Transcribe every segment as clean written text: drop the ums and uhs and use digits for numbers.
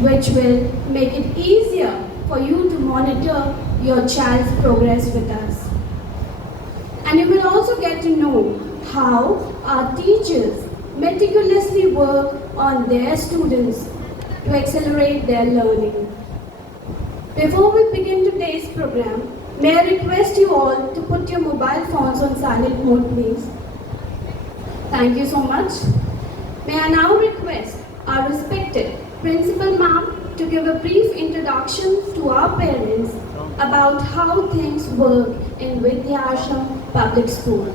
which will make it easier for you to monitor your child's progress with us. And you will also get to know how our teachers meticulously work on their students to accelerate their learning. Before we begin today's program, may I request you all to put your mobile phones on silent mode, please. Thank you so much. May I now request our respected Principal Ma'am to give a brief introduction to our parents about how things work in Vidyashram Public School.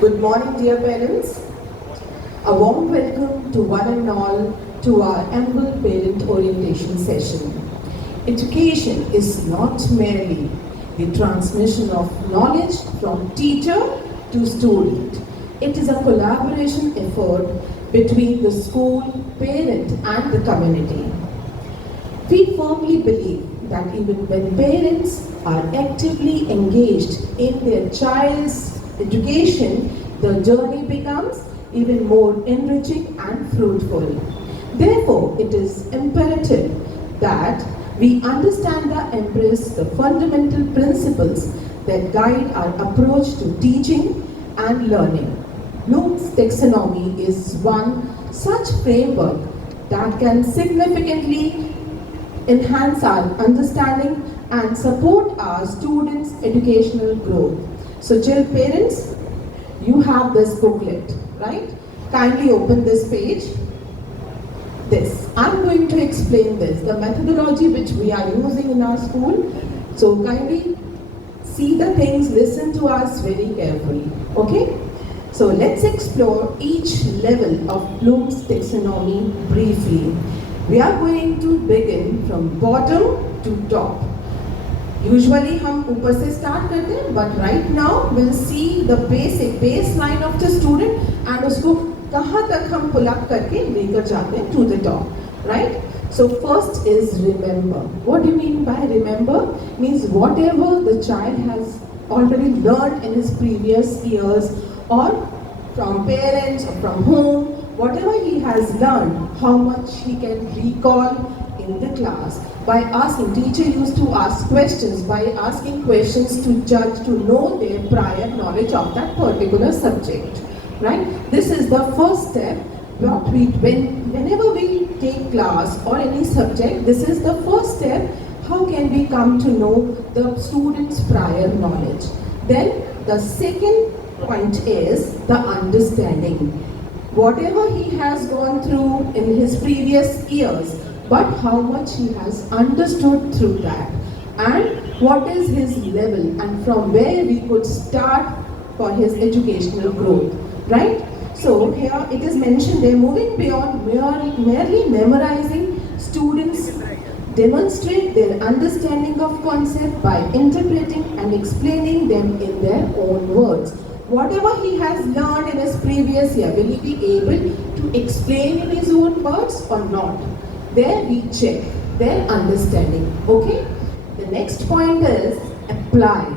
Good morning, dear parents. A warm welcome to one and all to our annual parent orientation session. Education is not merely the transmission of knowledge from teacher to student. It is a collaboration effort between the school, parent and the community. We firmly believe that even when parents are actively engaged in their child's education, the journey becomes even more enriching and fruitful. Therefore, it is imperative that we understand and embrace the fundamental principles that guide our approach to teaching and learning. Bloom's taxonomy is one such framework that can significantly enhance our understanding and support our students' educational growth. So, dear parents, you have this booklet, right? Kindly open this page. This. I'm going to explain this, the methodology which we are using in our school. So kindly see the things, listen to us very carefully. Okay? So let's explore each level of Bloom's taxonomy briefly. We are going to begin from bottom to top. Usually हम ऊपर से start करते हैं, but right now we'll see the basic baseline of the student and उसको कहाँ तक हम pull up करके लेकर जाते हैं to the top, right? So first is remember. What do you mean by remember? Means whatever the child has already learned in his previous years or from parents or from home, whatever he has learned, how much he can recall in the class. By asking, teacher used to ask questions, by asking questions to judge, to know their prior knowledge of that particular subject, right? This is the first step. Whenever we take class or any subject, this is the first step. How can we come to know the student's prior knowledge? Then the second point is the understanding. Whatever he has gone through in his previous years, but how much he has understood through that, and what is his level, and from where we could start for his educational growth, right? So here it is mentioned they're moving beyond merely memorizing. Students demonstrate their understanding of concept by interpreting and explaining them in their own words. Whatever he has learned in his previous year, will he be able to explain in his own words or not? There we check their understanding. Okay? The next point is apply.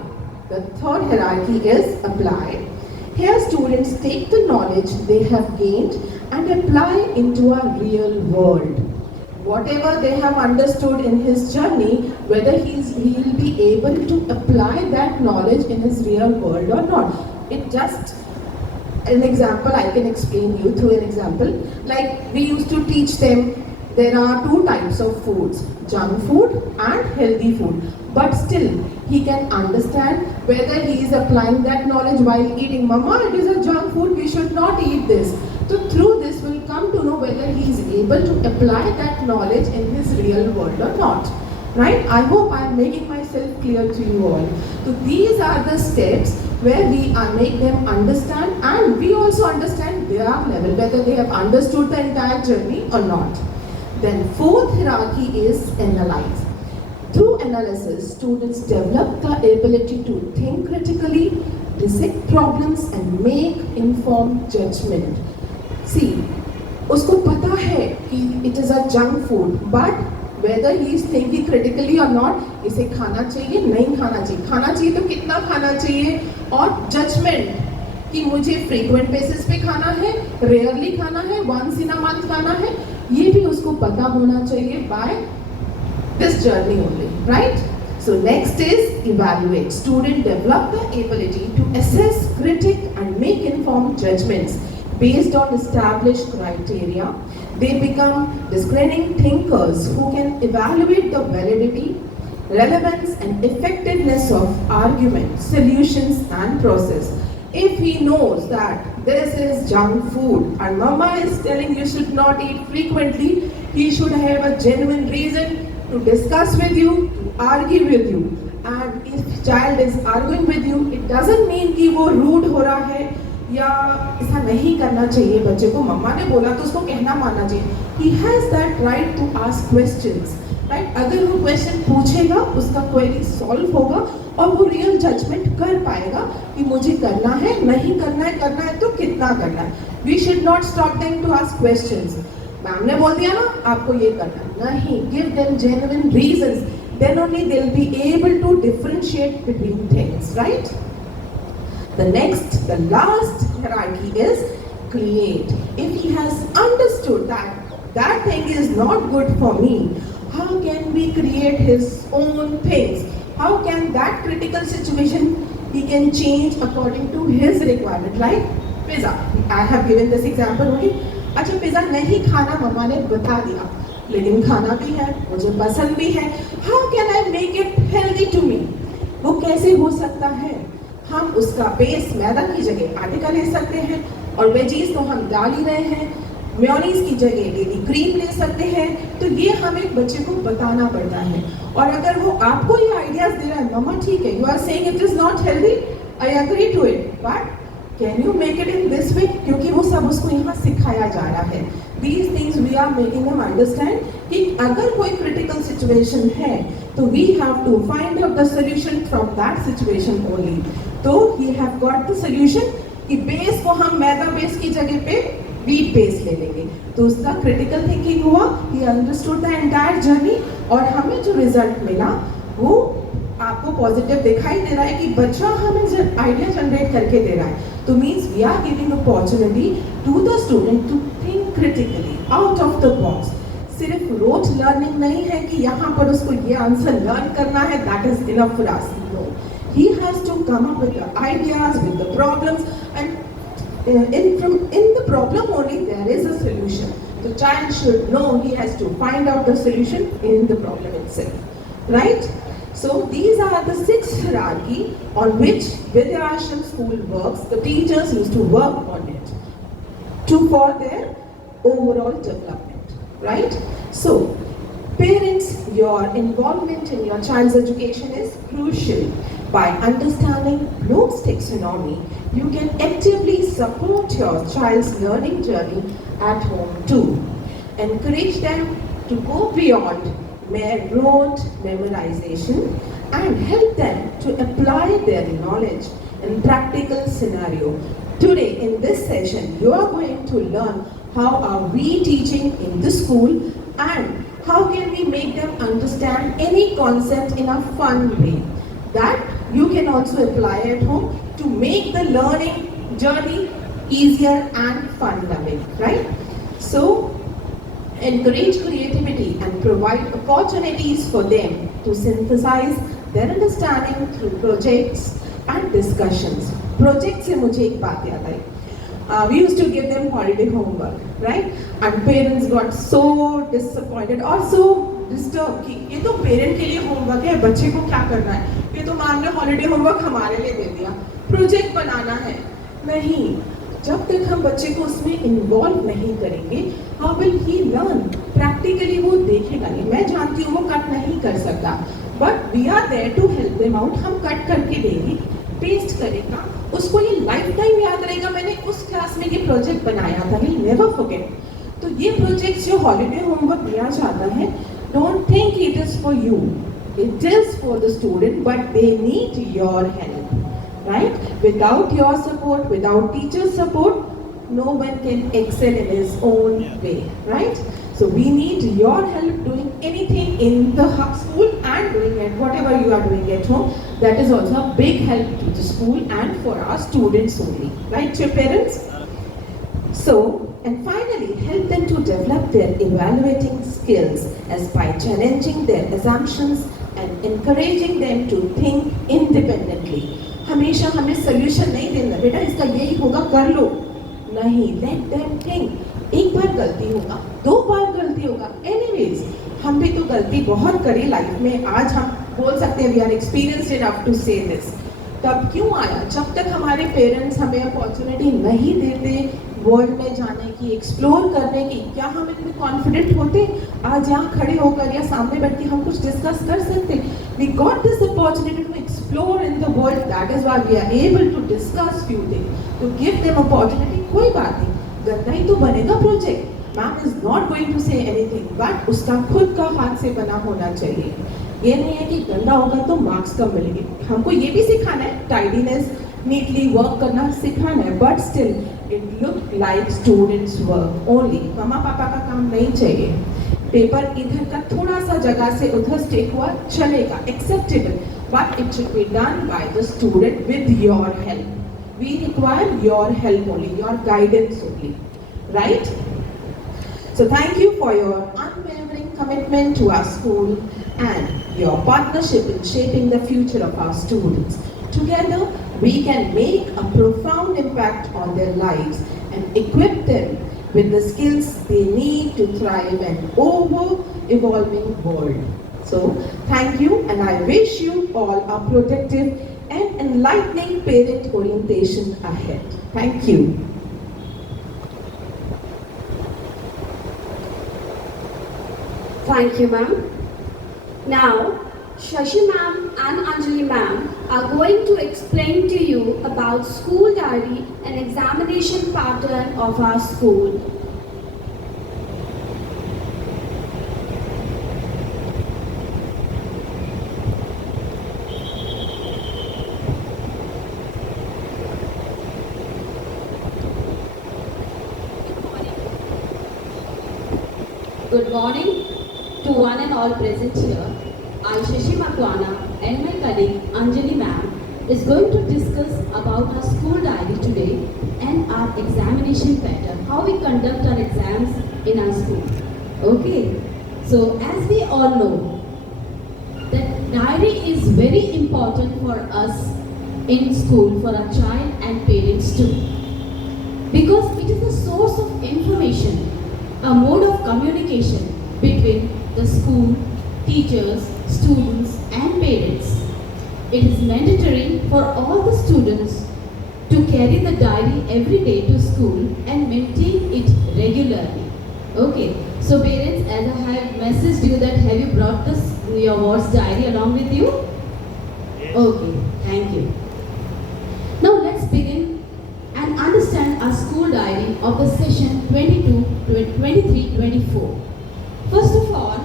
The third hierarchy is apply. Here students take the knowledge they have gained and apply into a real world. Whatever they have understood in his journey, whether he will be able to apply that knowledge in his real world or not. It just an example I can explain you through an example. Like we used to teach them there are two types of foods, junk food and healthy food. But still, he can understand whether he is applying that knowledge while eating. Mama, it is a junk food, we should not eat this. So through this, we'll come to know whether he is able to apply that knowledge in his real world or not. Right? I hope I am making myself clear to you all. So these are the steps where we make them understand, and we also understand their level, whether they have understood the entire journey or not. Then fourth hierarchy is analyze. Through analysis, students develop the ability to think critically, dissect problems and make informed judgment. See, उसको पता है कि it is a junk food, but whether he is thinking critically और not, इसे खाना चाहिए नहीं खाना चाहिए, खाना चाहिए तो कितना खाना चाहिए, और जजमेंट कि मुझे फ्रीक्वेंट बेसिस पे खाना है, रेयरली खाना है, वंस इन अ मंथ खाना है, ये भी उसको पता होना चाहिए by this journey only, right? So next is evaluate. Student develop the ability to assess, critic and make informed judgments based on established criteria. They become discerning thinkers who can evaluate the validity, relevance and effectiveness of arguments, solutions and process. If he knows that this is junk food and mama is telling you should not eat frequently, he should have a genuine reason to discuss with you, to argue with you. And if child is arguing with you, it doesn't mean कि वो rude हो रहा है या ऐसा नहीं करना चाहिए बच्चे को, मम्मा ने बोला तो उसको कहना मानना चाहिए. He has that right to ask questions, right? अगर वो क्वेश्चन पूछेगा, उसका क्वेरी सॉल्व होगा और वो रियल जजमेंट कर पाएगा कि मुझे करना है, नहीं करना है तो कितना करना है. We should not stop them to ask questions. Ma'am ने बोल दिया ना आपको ये करना है, नहीं, give them genuine reasons, then only they'll be able to differentiate between things, right? The last hierarchy is create. If he has understood that that thing is not good for me, how can we create his own things? How can that critical situation he can change according to his requirement, right? Pizza, I have given this example only. अच्छा pizza नहीं खाना मम्मा ने बता दिया, लेकिन खाना भी है, मुझे पसंद भी है. How can I make it healthy to me? वो कैसे हो सकता है? हम उसका बेस मैदा की जगह आटे का ले सकते हैं, और वेजीज तो हम डाल ही रहे हैं, मेयोनीज की जगह डेली क्रीम ले सकते हैं. तो ये हमें बच्चे को बताना पड़ता है. और अगर वो आपको ये आइडियाज दे रहा है, मम्मा ठीक है, you are saying it is not healthy, I agree to it, but can you make it in this way? क्योंकि वो सब उसको यहाँ सिखाया जा रहा है. These things we are making them understand कि अगर कोई क्रिटिकल सिचुएशन है तो we have to find out the solution from that situation only. तो he have got the solution कि बेस को हम मैदा बेस की जगह पे वीट बेस ले लेंगे. तो उसका क्रिटिकल थिंकिंग हुआ, he understood the entire journey, और हमें जो रिजल्ट मिला वो आपको पॉजिटिव दिखाई दे रहा है कि बच्चा हमें आइडिया जनरेट करके दे रहा है. तो means we are giving opportunity to the student to think critically out of the box. सिर्फ रोज लर्निंग नहीं है कि यहाँ पर उसको ये आंसर लर्न करना है, that is enough for us. No, he has to come up with the ideas, with the problems, and in the problem only there is a solution. The child should know he has to find out the solution in the problem itself, right? So these are the 6 hierarchy on which Vidya Ashram school works. The teachers used to work on it for their overall development, right? So parents, your involvement in your child's education is crucial. By understanding Bloom's taxonomy, you can actively support your child's learning journey at home too. Encourage them to go beyond mere rote memorization and help them to apply their knowledge in practical scenario. Today in this session, you are going to learn how are we teaching in the school and how can we make them understand any concept in a fun way that you can also apply at home to make the learning journey easier and fun loving, right? So encourage creativity and provide opportunities for them to synthesize their understanding through projects and discussions. Projects से मुझे एक बात याद आई. We used to give them holiday homework, right? And parents got so disappointed or so disturbed कि ये तो parent के लिए होमवर्क है, बच्चे को क्या करना है, ये तो मैम ने हॉलीडे होमवर्क हमारे लिए दे दिया, प्रोजेक्ट बनाना है. नहीं, जब तक हम बच्चे को उसमें इन्वॉल्व नहीं करेंगे, how will he learn? Practically वो देखेगा नहीं. मैं जानती हूँ वो कट नहीं कर सकता, but we are there to help them out. हम कट करके देंगे, पेस्ट करेगा, उसको ये लाइफ टाइम याद रहेगा, मैंने उस क्लास में ये प्रोजेक्ट बनाया था, ही नेवर फॉरगेट. तो ये प्रोजेक्ट जो हॉलीडे होमवर्क दिया जाता है, don't think it is for you, it is for the student, but they need your help, right? Without your support, without teacher's support, no one can excel in his own way, right? So we need your help doing anything in the school and doing it, whatever you are doing at home. That is also a big help to the school and for our students only, right, your parents? So, and finally, help them to develop their evaluating skills as by challenging their assumptions and encouraging them to think independently. हमेशा हमें solution नहीं देना, बेटा इसका यही होगा कर लो, नहीं, let them think. एक बार गलती होगा, दो बार गलती होगा, anyways हम भी तो गलती बहुत करी लाइफ में, आज हम बोल सकते हैं we are experienced enough to say this. तब क्यों आया? जब तक हमारे पेरेंट्स हमें अपॉर्चुनिटी नहीं देते वर्ल्ड में जाने की, एक्सप्लोर करने की, क्या हम इतने कॉन्फिडेंट होते आज यहाँ खड़े होकर या सामने बैठ के हम कुछ डिस्कस कर सकते? We got this opportunity to explore in the world, that is why we are able to discuss few things, to give them opportunity. कोई बात नहीं, गंदा ही तो बनेगा project, ma'am is not going to say anything, but उसका खुद का हाथ से बना होना चाहिए. ये नहीं है कि गंदा होगा तो मार्क्स कम मिलेंगे. हमको ये भी सिखाना है, टाइडीनेस, नीटली वर्क करना सिखाना है, but still it look like students work only. मम्मा पापा का काम नहीं चाहिए. पेपर इधर का थोड़ा सा जगह से उधर स्टेक हुआ चलेगा, acceptable, but it should be done by the student with your help. We require your help only, your guidance only, right? So thank you for your unwavering commitment to our school and your partnership in shaping the future of our students. Together, we can make a profound impact on their lives and equip them with the skills they need to thrive in an ever-evolving world. So, thank you, and I wish you all a productive and enlightening parent orientation ahead. Thank you. Thank you, ma'am. Now, Shashi ma'am and Anjali ma'am are going to explain to you about school diary and examination pattern of our school. Good morning to one and all present here. I, Shashi Makwana, and my colleague Anjali ma'am is going to discuss about our school diary today and our examination pattern, how we conduct our exams in our school. Okay, so as we all know, that diary is very important for us in school, for our child and parents too, because it is a source of information, a mode of communication between the school, teachers, students and parents. It is mandatory for all the students to carry the diary every day to school and maintain it regularly. Okay, so parents, as I have messaged you that have you brought this your ward's diary along with you? Yes. Okay, thank you. Now let's begin and understand our school diary of the session 22 to 23-24. First of all,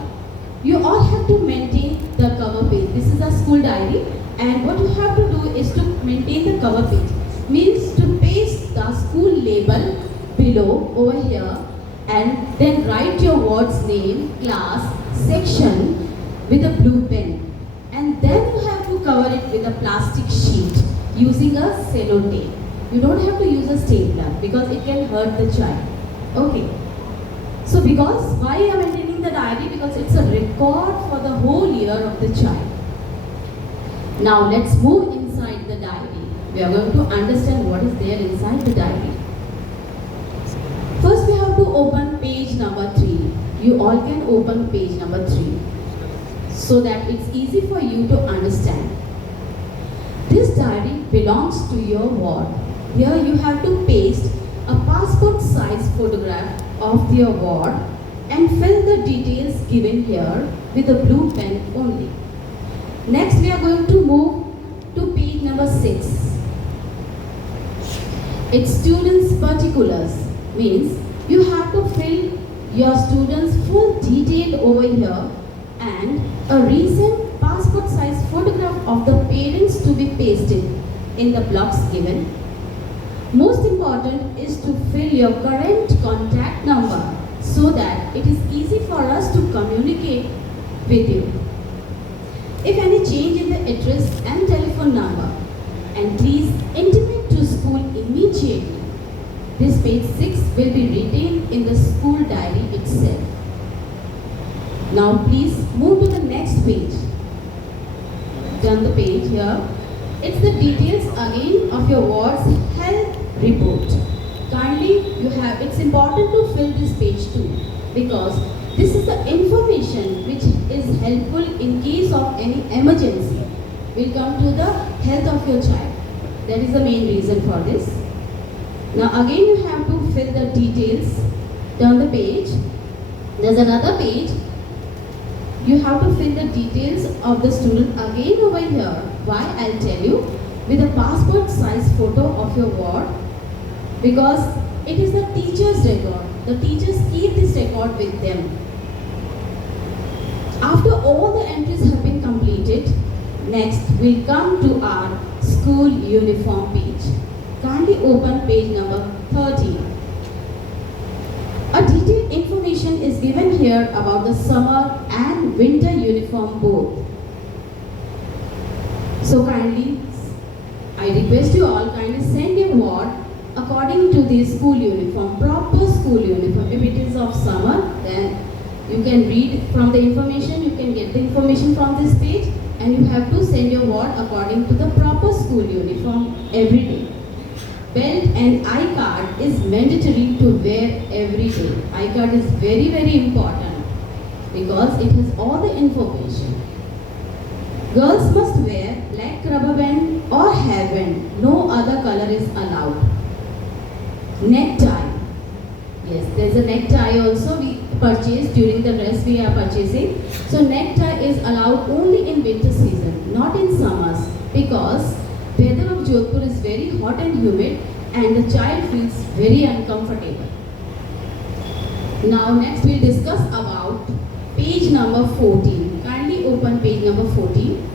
you all have to maintain the cover page. This is a school diary, and what you have to do is to maintain the cover page. Means to paste the school label below over here, and then write your ward's name, class, section with a blue pen, and then you have to cover it with a plastic sheet using a cello tape. You don't have to use a stapler because it can hurt the child. Okay. So because why I am maintaining the diary? Because it's a record for the whole year of the child. Now let's move inside the diary. We are going to understand what is there inside the diary. First we have to open page number 3. You all can open page number 3 so that it's easy for you to understand. This diary belongs to your ward. Here you have to paste a passport size photograph of your ward and fill the details given here with a blue pen only. Next we are going to move to page number 6. It's students particulars, means you have to fill your students full detail over here and a recent passport size photograph of the parents to be pasted in the blocks given. Most important is to fill your current contact number so that it is easy for us to communicate with you. If any change in the address and telephone number, and please intimate to school immediately. This page 6 will be retained in the school diary itself. Now please move to the next page. Turn the page here. It's the details again of your ward's health report. Kindly it's important to fill this page too, because this is the information which is helpful in case of any emergency. We'll come to the health of your child. That is the main reason for this. Now again you have to fill the details. Turn the page. There's another page. You have to fill the details of the student again over here. Why? I'll tell you. With a passport size photo of your ward, because it is the teacher's record. The teachers keep this record with them. After all the entries have been completed, next we'll come to our school uniform page. Kindly open page number 30. A detailed information is given here about the summer and winter uniform both. So kindly, I request you all kindly send your ward according to the school uniform, proper school uniform. If it is of summer, then you can read from the information, you can get the information from this page, and you have to send your ward according to the proper school uniform every day. Belt and eye card is mandatory to wear every day. Eye card is very, very important because it has all the information. Girls must wear black rubber band or hair band. No other color is allowed. Necktie. Yes, there is a necktie also we purchase during the dress we are purchasing. So necktie is allowed only in winter season, not in summers, because weather of Jodhpur is very hot and humid and the child feels very uncomfortable. Now next we'll discuss about page number 14. Kindly open page number 14.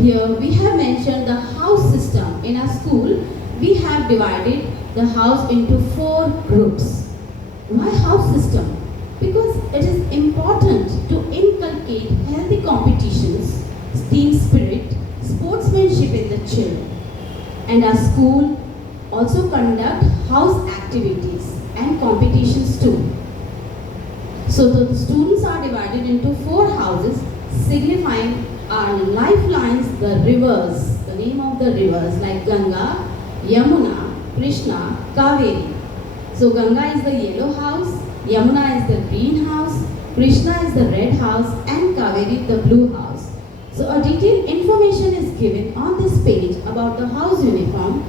Here we have mentioned the house system. In our school, we have divided the house into 4 groups. Why house system? Because it is important to inculcate healthy competitions, team spirit, sportsmanship in the children. And our school also conduct house activities and competitions too. So the students are divided into 4 houses, signifying our lifelines, the rivers, the name of the rivers like Ganga, Yamuna, Krishna, Kaveri. So Ganga is the yellow house, Yamuna is the green house, Krishna is the red house, and Kaveri the blue house. So a detailed information is given on this page about the house uniform.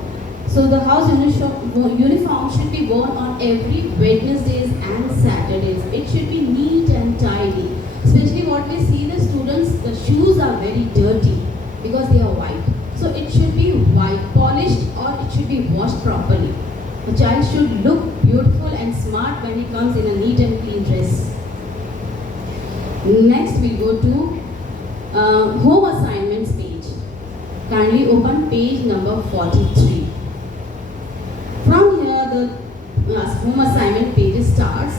So the house uniform should be worn on every Wednesdays and Saturdays. It should be neat and tidy. Especially what we see the students, the shoes are very dirty because they are white. So it should be white, polished, or it should be washed properly. A child should look beautiful and smart when he comes in a neat and clean dress. Next we go to home assignments page. Kindly open page number 43. From here the home assignment page starts.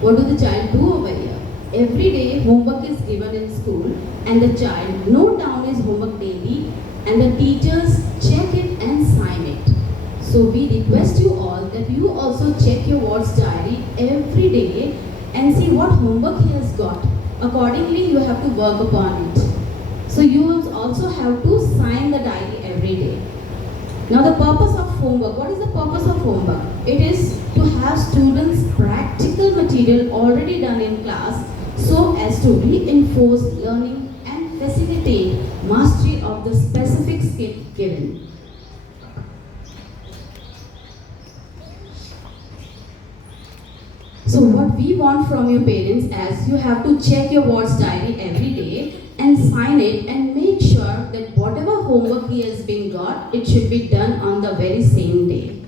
What do the child do over here? Every day homework is given in school and the child note down his homework daily and the teachers check it and sign it. So we request you all that you also check your ward's diary every day and see what homework he has got. Accordingly you have to work upon it. So you will also have to sign the diary every day. Now the purpose of homework. What is the purpose of homework? It is to have students practical material already done in class so as to reinforce learning and facilitate mastery of the specific skill given. So what we want from your parents is you have to check your ward's diary every day and sign it and make sure that whatever homework he has been got, it should be done on the very same day.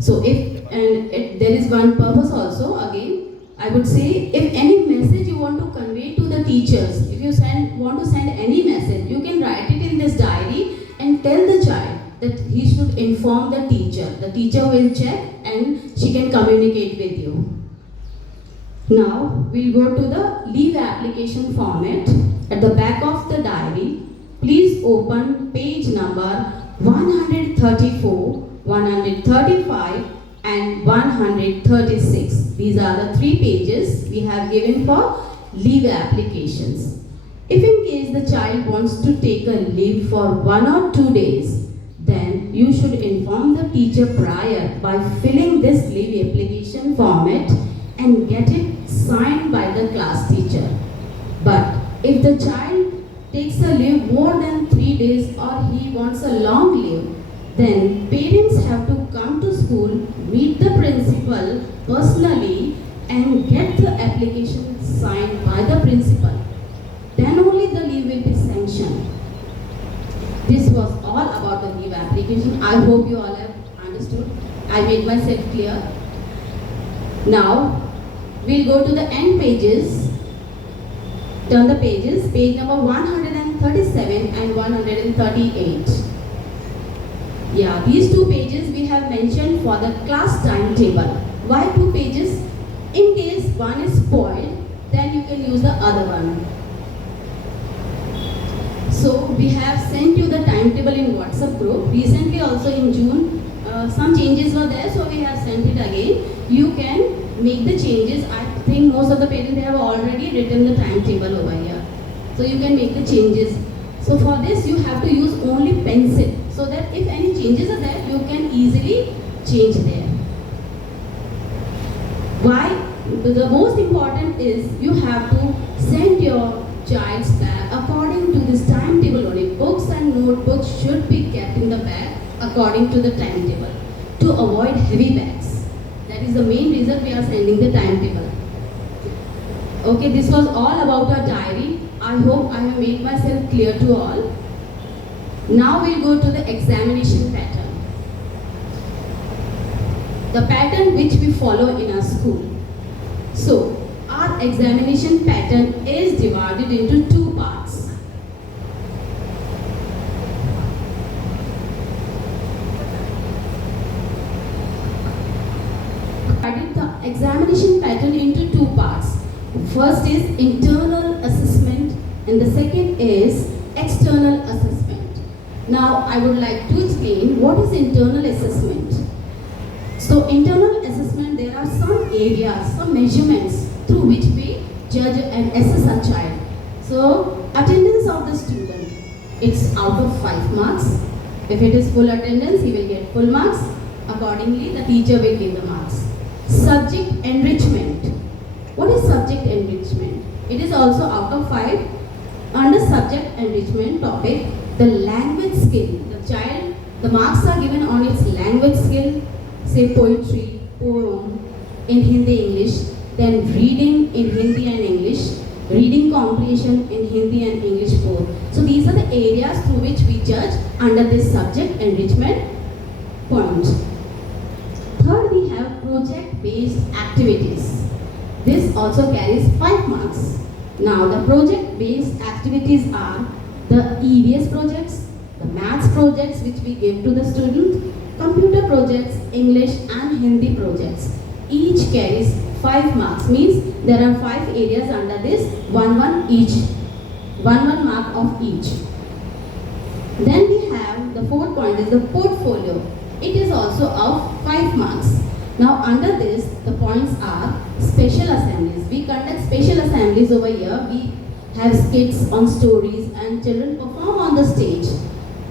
So there is one purpose also again. I would say if any message you want to convey to the teachers, if you want to send any message, you can write it in this diary and tell the child that he should inform the teacher. The teacher will check and she can communicate with you. Now we'll go to the leave application format. At the back of the diary, please open page number 134, 135 and 136. These are the 3 pages we have given for leave applications. If in case the child wants to take a leave for 1 or 2 days, then you should inform the teacher prior by filling this leave application format and get it signed by the class teacher. But if the child takes a leave more than 3 days or he wants a long leave, then parents have to come to school, meet the principal personally and get the application signed by the principal. Then only the leave will be sanctioned. This was all about the leave application. I hope you all have understood. I made myself clear. Now, we'll go to the end pages. Turn the pages, page number 137 and 138. Yeah, these 2 pages we have mentioned for the class timetable. Why 2 pages? In case one is spoiled, then you can use the other one. So we have sent you the timetable in WhatsApp group. Recently also in June, some changes were there, so we have sent it again. You can make the changes. I think most of the parents, they have already written the timetable over here. So you can make the changes. So for this you have to use only pencil, so that if any changes are there, you can easily change there. Why? The most important is you have to send your child's bag according to this timetable only. Books and notebooks should be kept in the bag according to the timetable to avoid heavy bags. That is the main reason we are sending the timetable. Okay, this was all about our diary. I hope I have made myself clear to all. Now we'll go to the examination pattern. The pattern which we follow in our school. So, our examination pattern is divided into 2 parts. Divided the examination pattern into 2 parts. First is internal assessment and the second is external assessment. Now, I would like to explain what is internal assessment. So, internal assessment, there are some areas, some measurements through which we judge and assess a child. So, attendance of the student, it's out of 5 marks. If it is full attendance, he will get full marks. Accordingly, the teacher will give the marks. Subject enrichment. What is subject enrichment? It is also out of 5. Under subject enrichment topic, the language skill. The child, the marks are given on its language skill, say poetry, poem in Hindi, English, then reading in Hindi and English, reading comprehension in Hindi and English both. So these are the areas through which we judge under this subject enrichment point. Third, we have project-based activities. This also carries 5 marks. Now the project-based activities are the EVS projects, the maths projects which we give to the student, computer projects, English and Hindi projects. Each carries 5 marks, means there are 5 areas under this, 1 each, 1 mark of each. Then we have the 4th point is the portfolio. It is also of 5 marks. Now under this, the points are special assemblies. We conduct special assemblies over here. We have skits on stories and children perform on the stage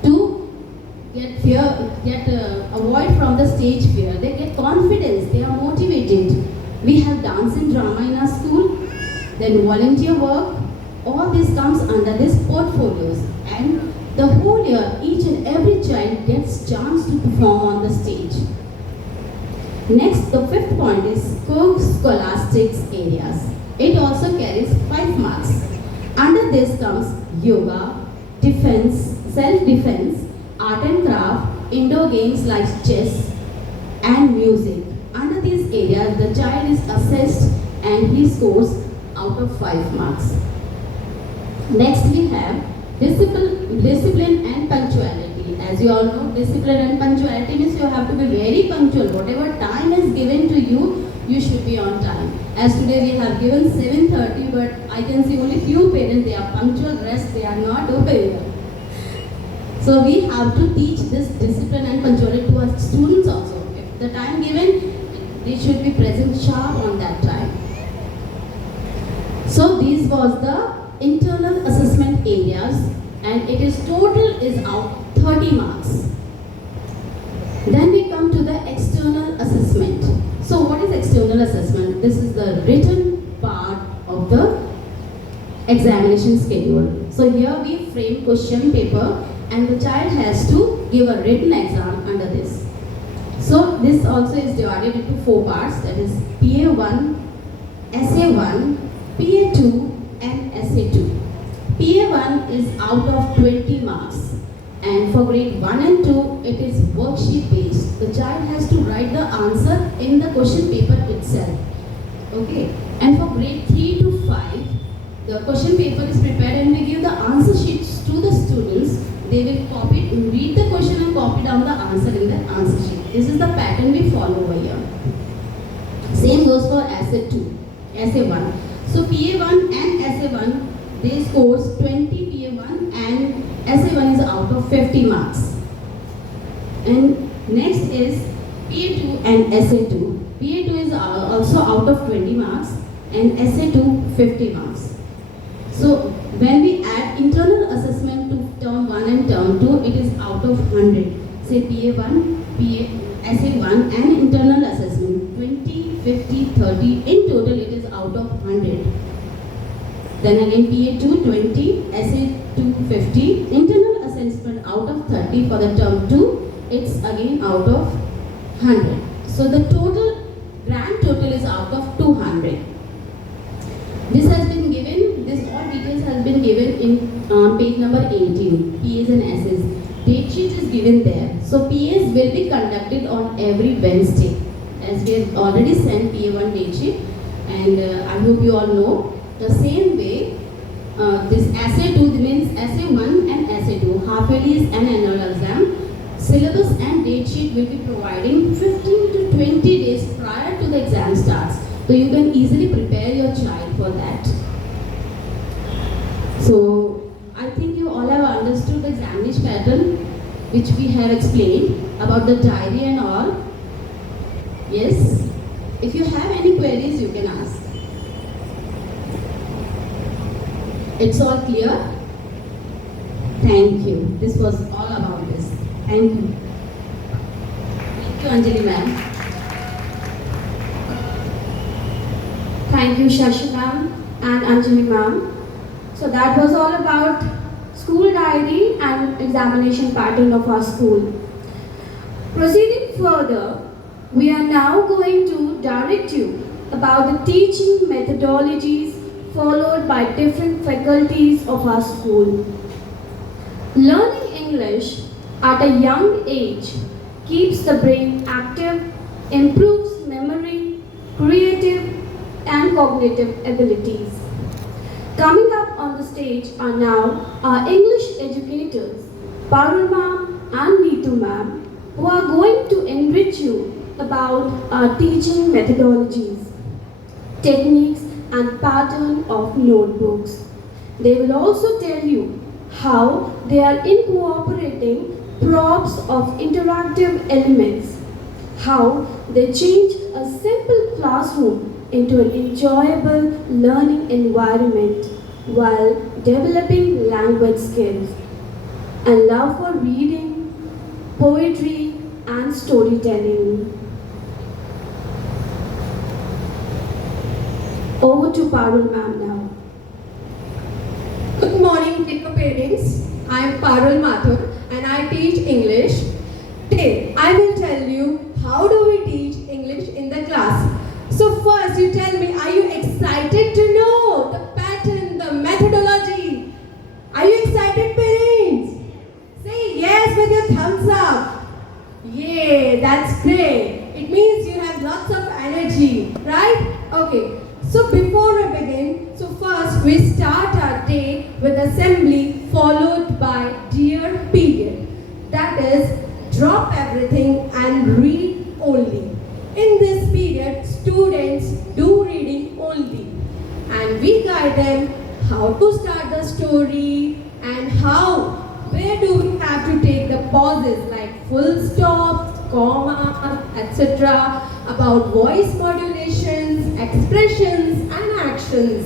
to avoid from the stage fear. They get confidence, they are motivated. We have dance and drama in our school, then volunteer work. All this comes under this portfolios, and the whole year each and every child gets chance to perform on the stage. Next, the 5th point is co-scholastics areas. It also carries 5 marks. Under this comes yoga, defense, self-defense, art and craft, indoor games like chess and music. Under these areas, the child is assessed and he scores out of 5 marks. Next we have discipline and punctuality. As you all know, discipline and punctuality means you have to be very punctual. Whatever time is given to you, you should be on time. As today we have given 7:30, but I can see only few parents, they are punctual, rest they are not over here. So we have to teach this discipline and punctuality to our students also. If the time given, they should be present sharp on that time. So this was the internal assessment areas, and it is total is out 30 marks. Then we come to the external assessment. So what is external assessment? This is the written part of the examination schedule. So here we frame question paper and the child has to give a written exam under this. So this also is divided into 4 parts, that is PA1, SA1, PA2 and SA2. PA1 is out of 20 marks. And for grade 1 and 2, it is worksheet based. The child has to write the answer in the question paper itself. Okay. And for grade 3 to 5, the question paper is prepared and we give the answer sheets to the students. They will copy, read the question and copy down the answer in the answer sheet. This is the pattern we follow over here. Same goes for SA1. So PA1 and SA1, they scores 20 PA1 and SA1 is out of 50 marks. And next is PA2 and SA2. PA2 is also out of 20 marks and SA2 50 marks. So when we add internal assessment to term 1 and term 2, it is out of 100. Say PA1, SA1 and internal assessment 20, 50, 30. In total it is out of 100. Then again PA2 20, SA2 50, internal assessment out of 30 for the term 2, it's again out of 100. So the grand total is out of 200. This has been given, this all details has been given in page number 18, PAs and SS. Date sheet is given there. So PAs will be conducted on every Wednesday, as we have already sent PA1 date sheet, and I hope you all know. The same way, this SA2 means SA1 and SA2, half yearly and annual exam. Syllabus and date sheet will be providing 15 to 20 days prior to the exam starts. So you can easily prepare your child for that. So I think you all have understood the examination pattern which we have explained about the diary and all. Yes? If you have any queries, you can ask. It's all clear? Thank you. This was all about this. Thank you. Thank you, Anjali ma'am. Thank you, Shashi ma'am and Anjali ma'am. So that was all about school diary and examination pattern of our school. Proceeding further, we are now going to direct you about the teaching methodologies followed by different faculties of our school. Learning English at a young age keeps the brain active, improves memory, creative and cognitive abilities. Coming up on the stage are now our English educators, Parul ma'am and Neetu ma'am, who are going to enrich you about our teaching methodologies, techniques and pattern of notebooks. They will also tell you how they are incorporating props of interactive elements, how they change a simple classroom into an enjoyable learning environment while developing language skills and love for reading, poetry and storytelling. Over to Parul ma'am now. Good morning, dear parents. I am Parul Mathur and I teach English. Today, I will tell you how do we teach English in the class. So first, you tell me, are you excited to know the pattern, the methodology? Are you excited, parents? Say yes with your thumbs up. Yay, that's great. It means you have lots of energy, right? Okay. So before we begin, so first we start our day with assembly followed by dear period. That and we guide them how to start the story and where do we have to take the pauses like full stop, comma, etc. about voice modulations, expressions and actions,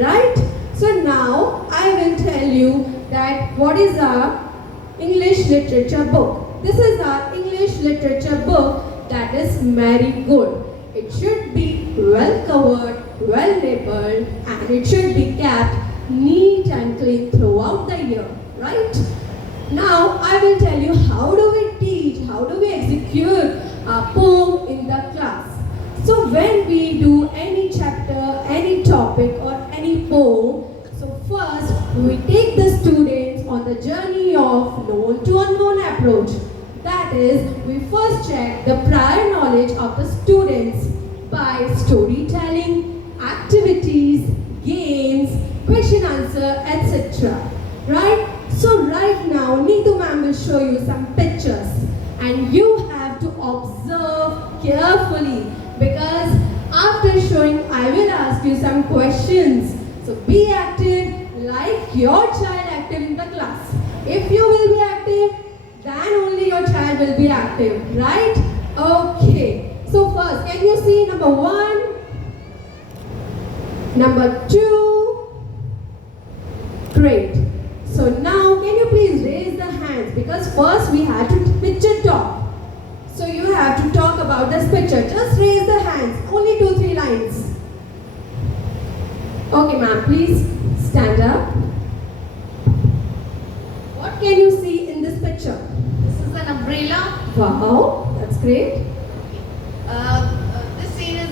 right? So now I will tell you that what is our English literature book. This is our English literature book, that is Marigold. It should be well covered, well labeled, and it should be kept neat and clean throughout the year, right? Now I will tell you how do we teach, how do we execute a poem in the class. So when we do any chapter, any topic or any poem, so first we take the students on the journey of known to unknown approach. That is, we first check the prior knowledge of the students by storytelling, activities, games, question answer, etc. Right? So right now, Neetu ma'am will show you some pictures and you have to observe carefully because after showing, I will ask you some questions. So be active like your child active in the class. If you will be active, then only your child will be active, right? Okay. So first, can you see number 1, number 2? Great. So now, can you please raise the hands? Because first we have to picture talk. So you have to talk about this picture. Just raise the hands. Only 2-3 lines. Okay, ma'am. Please stand up. What can you see in this picture? This is an umbrella. Wow, that's great. This scene is,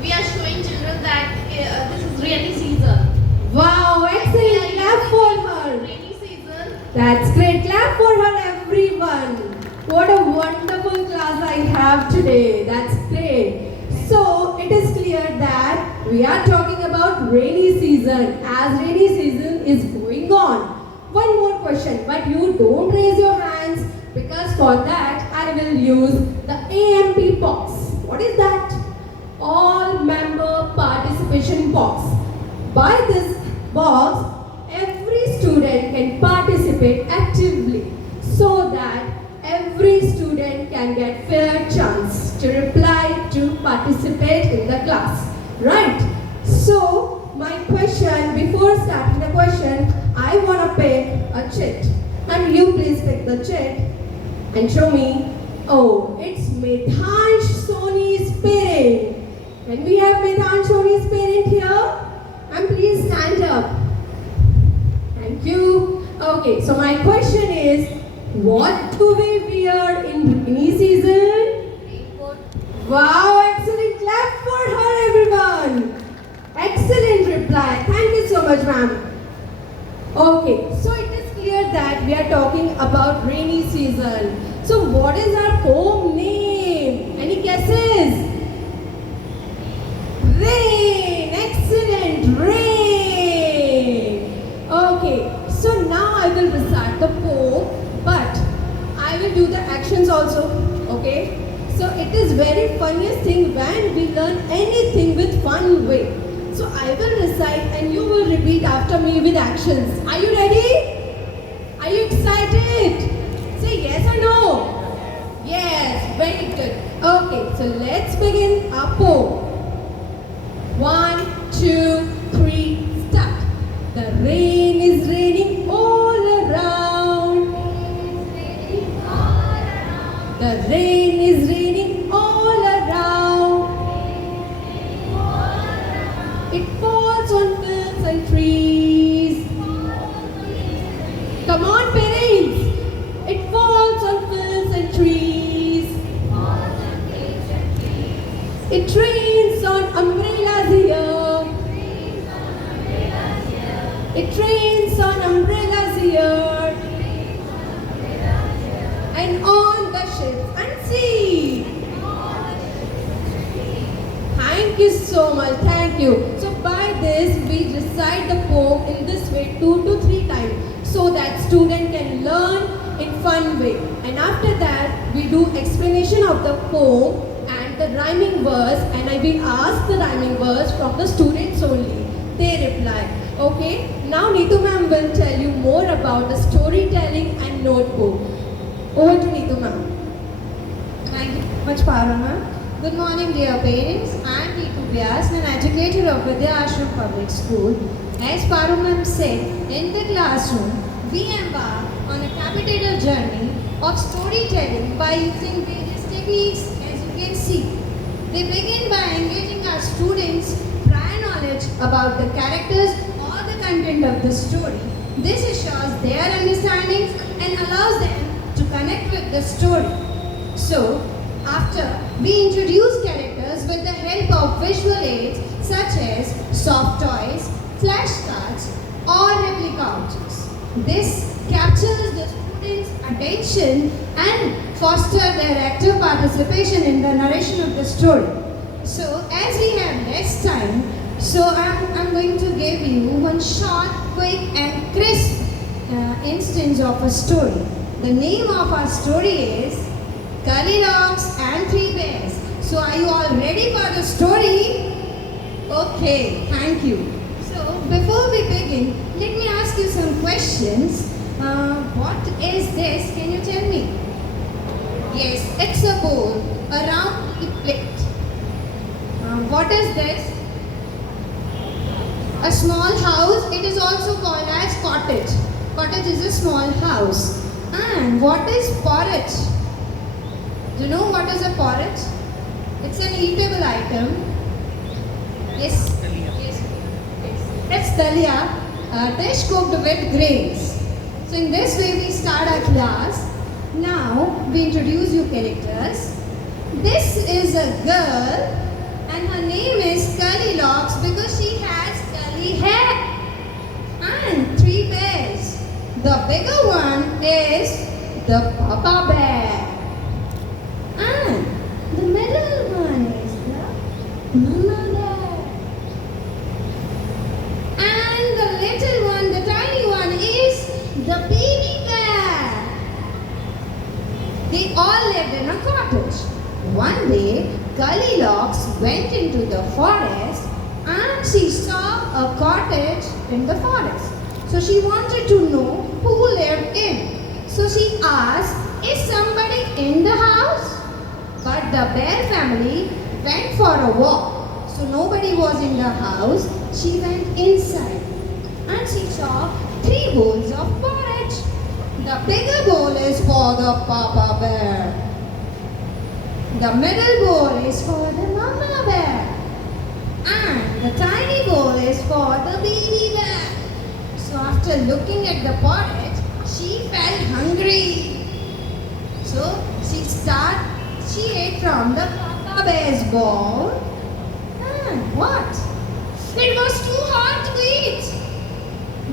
we are showing children that this is rainy season. Wow, excellent. Clap for her. Rainy season. That's great. Clap for her, everyone. What a wonderful class I have today. That's great. So, it is clear that we are talking about rainy season as rainy season is going on. One more question, but you don't raise your hands because for that I will use the AMP box. What is that? All member participation box. By this box, every student can participate actively so that every student can get fair chance to reply to participate in the class. Right? So, my question, before starting the question, I want to pick a chit. And you please pick the chit and show me. Oh, it's Medhansh Soni's parent. Can we have Medhansh Soni's parent here? And please stand up. Thank you. Okay, so my question is, what do we wear in rainy season? Raincoat. Wow, excellent. Clap for her, everyone. Excellent reply. Thank you so much, ma'am. Okay, so it is clear that we are talking about rainy season. So what is our poem name? Any guesses? Rain. Excellent. Rain. Okay, so now I will recite the poem, but I will do the actions also. Okay? So it is very funniest thing when we learn anything with fun way. So I will recite and you will repeat after me with actions. Are you ready? Are you excited? Say yes or no? Yes, very good. Okay, so let's begin our poem. 1, 2, 3, start. The rain is raining all around. The rain is raining all around. It falls on fields and trees. Come on, parents. It falls on fields and trees. It rains on umbrellas here. It rains on umbrellas here. And on the ships and sea. Thank you so much. Thank you. So by this we recite the poem in this way 2 to 3 times so that student can learn in fun way. And after that we do explanation of the poem and the rhyming verse, and I will ask the rhyming verse from the students only. reply. Okay, now Neetu ma'am will tell you more about the storytelling and notebook. Over to Neetu ma'am. Thank you very much, Parul ma'am. Good morning, dear parents. I am Neetu Vyas, an educator of Vidya Ashram Public School. As Parul ma'am said, in the classroom, we embark on a capitated journey of storytelling by using various techniques, as you can see. They begin by engaging our students' prior knowledge about the characters or the content of the story. This assures their understanding and allows them to connect with the story. So, after we introduce characters with the help of visual aids such as soft toys, flashcards, or replica objects. This captures the students' attention and foster their active participation in the narration of the story. So, as we have less time, so I'm going to give you one short, quick, and crisp instance of a story. The name of our story is Goldilocks and Three Bears. So, are you all ready for the story? Okay, thank you. So, before we begin, let me ask you some questions. What is this? Can you tell me? Yes, it's a bowl, a round plate. What is this? A small house. It is also called as cottage. Cottage is a small house. And what is porridge? Do you know what is a porridge? It's an eatable item. Yes. Yes. It's dalia, a dish cooked with grains. So in this way we start our class. Now we introduce you characters. This is a girl and her name is Goldilocks because she has curly hair. And three bears. The bigger one is the Papa Bear. And the middle one is the Mama Bear. And the little one, the tiny one is the Baby Bear. They all lived in a cottage. One day, Goldilocks went into the forest and she saw a cottage in the forest. So she wanted to know who lived in. So she asked, is somebody in the house? But the bear family went for a walk. So nobody was in the house. She went inside and she saw 3 bowls of porridge. The bigger bowl is for the Papa Bear. The middle bowl is for the Mama Bear. And the tiny bowl is for the Baby Bear. So after looking at the porridge, she felt hungry. So she ate from the Papa Bear's bowl. And what? It was too hard to eat.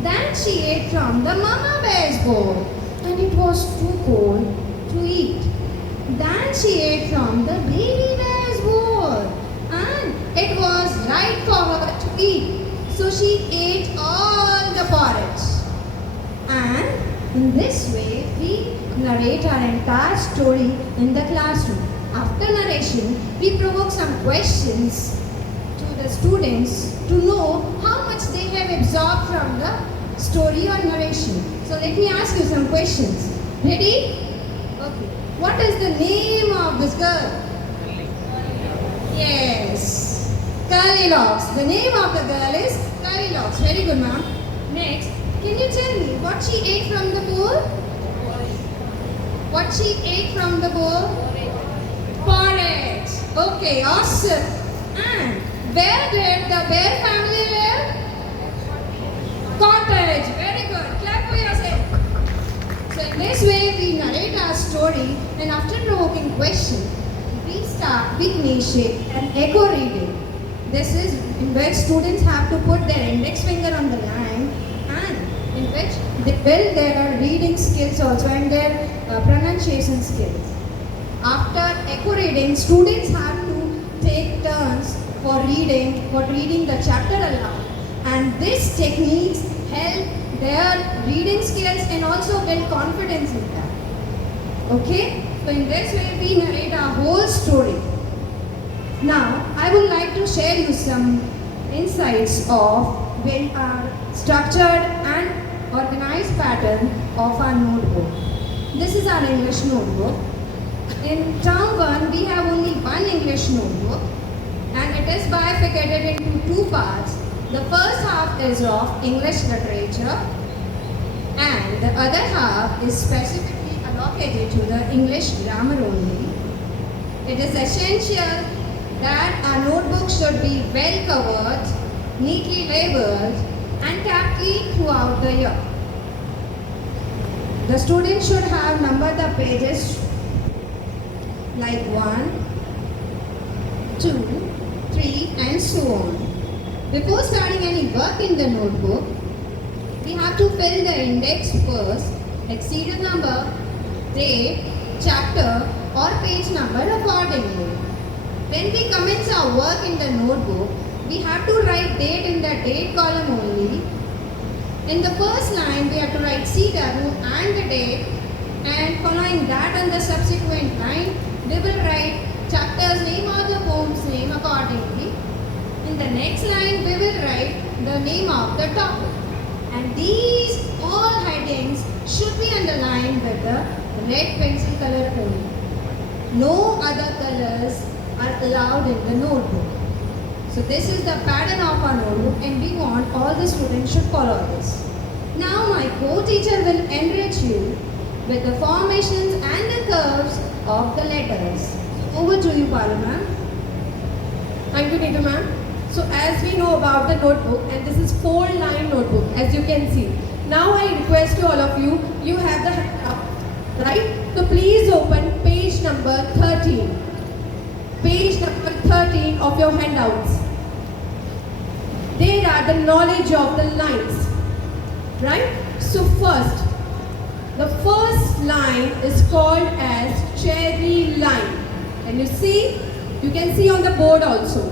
Then she ate from the Mama Bear's bowl. And it was too cold to eat. Then she ate from the Baby Bear's bowl. And it was right for her to eat. So she ate all the porridge. And in this way, we narrate our entire story in the classroom. After narration, we provoke some questions to the students to know how much they have absorbed from the story or narration. So let me ask you some questions. Ready? Okay. What is the name of this girl? Yes. Goldilocks. The name of the girl is Goldilocks. Very good, ma'am. Next, can you tell me what she ate from the bowl? What she ate from the bowl? Porridge. Okay, awesome. And where did the bear family live? Cottage. Very good. Clap for yourself. So in this way we narrate our story, and after provoking question, we initiate an echo reading. This is in which students have to put their index finger on the line, and in which they build their reading skills also and their pronunciation skills. After echo reading, students have to take turns for reading the chapter aloud, and these techniques help their reading skills and also build confidence in them. Okay? So in this way we narrate our whole story. Now I would like to share you some insights of very structured and organized pattern of our notebook. This is our English notebook. In term 1, we have only one English notebook and it is bifurcated into two parts. The first half is of English literature and the other half is specifically allocated to the English grammar only. It is essential that our notebook should be well covered, neatly labeled and kept clean throughout the year. The student should have numbered the pages like 1, 2, 3 and so on. Before starting any work in the notebook, we have to fill the index first, like serial number, date, chapter or page number accordingly. When we commence our work in the notebook, we have to write date in the date column only. In the first line, we have to write CW and the date, and following that on the subsequent line, we will write chapter's name or the poem's name accordingly. In the next line, we will write the name of the topic. And these all headings should be underlined with the red pencil color only. No other colors are allowed in the notebook. So this is the pattern of our notebook and we want all the students should follow this. Now my co-teacher will enrich you with the formations and the curves of the letters. Over to you, Parul ma'am. Thank you, Neetu ma'am. So as we know about the notebook, and this is 4-line notebook, as you can see. Now I request to all of you, you have the hand up, right? So please open page number 13. Page number 13 of your handouts. There are the knowledge of the lines, right? So first, the first line is called as cherry line. Can you see? You can see on the board also.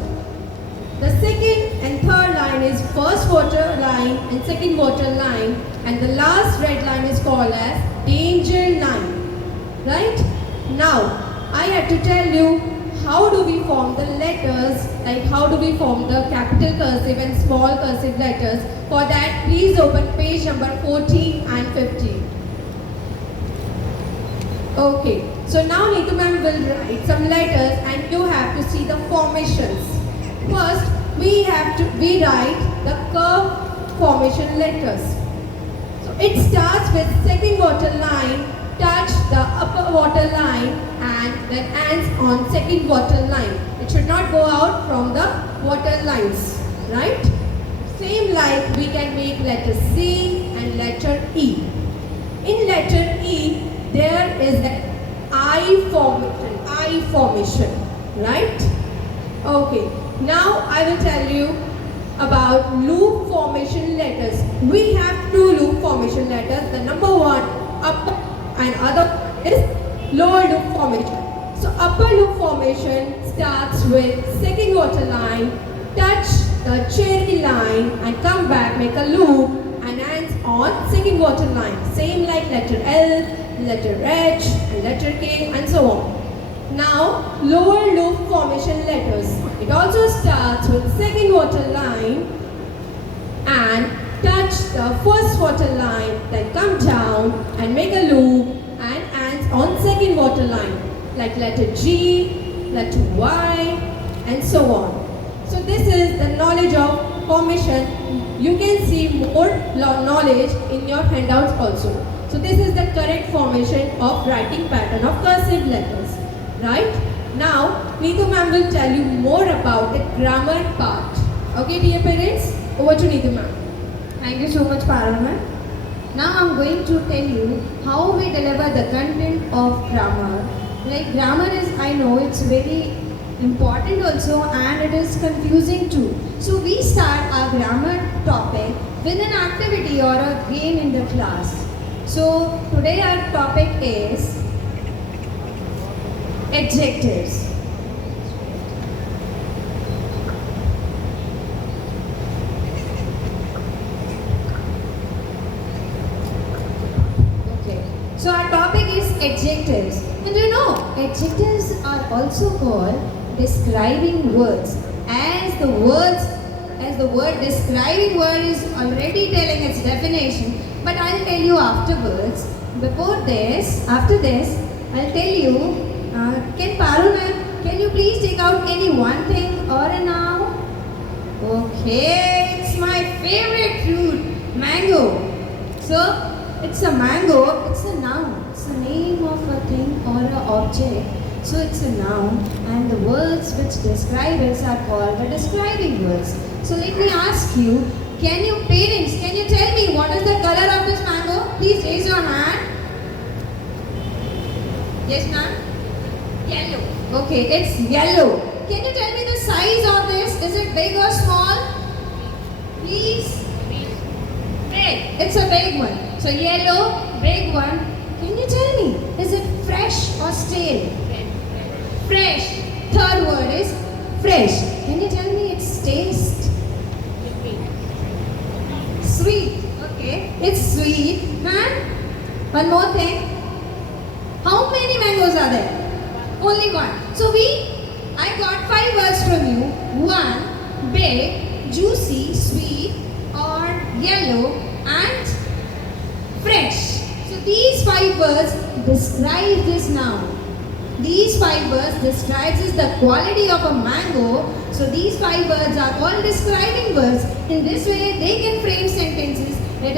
The second and third line is first water line and second water line, and the last red line is called as danger line, right? Now, I have to tell you how do we form the letters, like how do we form the capital cursive and small cursive letters. For that, please open page number 14 and 15. Okay, so now Neetu ma'am will write some letters and you have to see the formations. First, we write the curve formation letters. So it starts with second water line, touch the upper water line and then ends on second water line. It should not go out from the water lines, right? Same like we can make letter C and letter E. In letter E, there is an I formation, right? Okay, now I will tell you about loop formation letters. We have two loop formation letters. The number one, upper, and other is lower loop formation. So upper loop formation starts with second water line, touch the cherry line and come back, make a loop and ends on second water line. Same like letter L, letter H and letter K and so on. Now lower loop formation letters. It also starts with second water line and touch the first water line, then come down and make a loop and ends on second water line, like letter G, letter Y and so on. So this is the knowledge of formation. You can see more knowledge in your handouts also. So this is the correct formation of writing pattern of cursive letters, right? Now Neetu ma'am will tell you more about the grammar part. Okay dear parents, over to Neetu ma'am. Thank you so much, Parul ma'am. Now I'm going to tell you how we deliver the content of grammar. Like grammar is, I know it's very important also and it is confusing too. So we start our grammar topic with an activity or a game in the class. So today our topic is adjectives. Okay, so our topic is adjectives. And you know, adjectives are also called describing words, as because the word describing word is already telling its definition. But I'll tell you afterwards. After this, I'll tell you. Can Parul ma'am, can you please take out any one thing or a noun? Okay, it's my favorite fruit, mango. So, it's a mango, it's a noun. It's the name of a thing or an object. So, it's a noun, and the words which describe it are called the describing words. So, let me ask you, parents, can you tell me what is the color of this mango? Please raise your hand. Yes, ma'am? Yellow. Okay, it's yellow. Can you tell me the size of this? Is it big or small? Please? Big. It's a big one. So yellow, big one. Can you tell me, is it fresh or stale? Fresh. Third word is fresh. Can you tell me its taste? Sweet. Okay, it's sweet. And one more thing. How many mangoes are there? Only one. So I got 5 words from you. 1, big, juicy, sweet, or yellow, and fresh. So these 5 words describe this noun. These 5 words describes the quality of a mango. So these 5 words are called describing words. In this way, they can frame sentences. It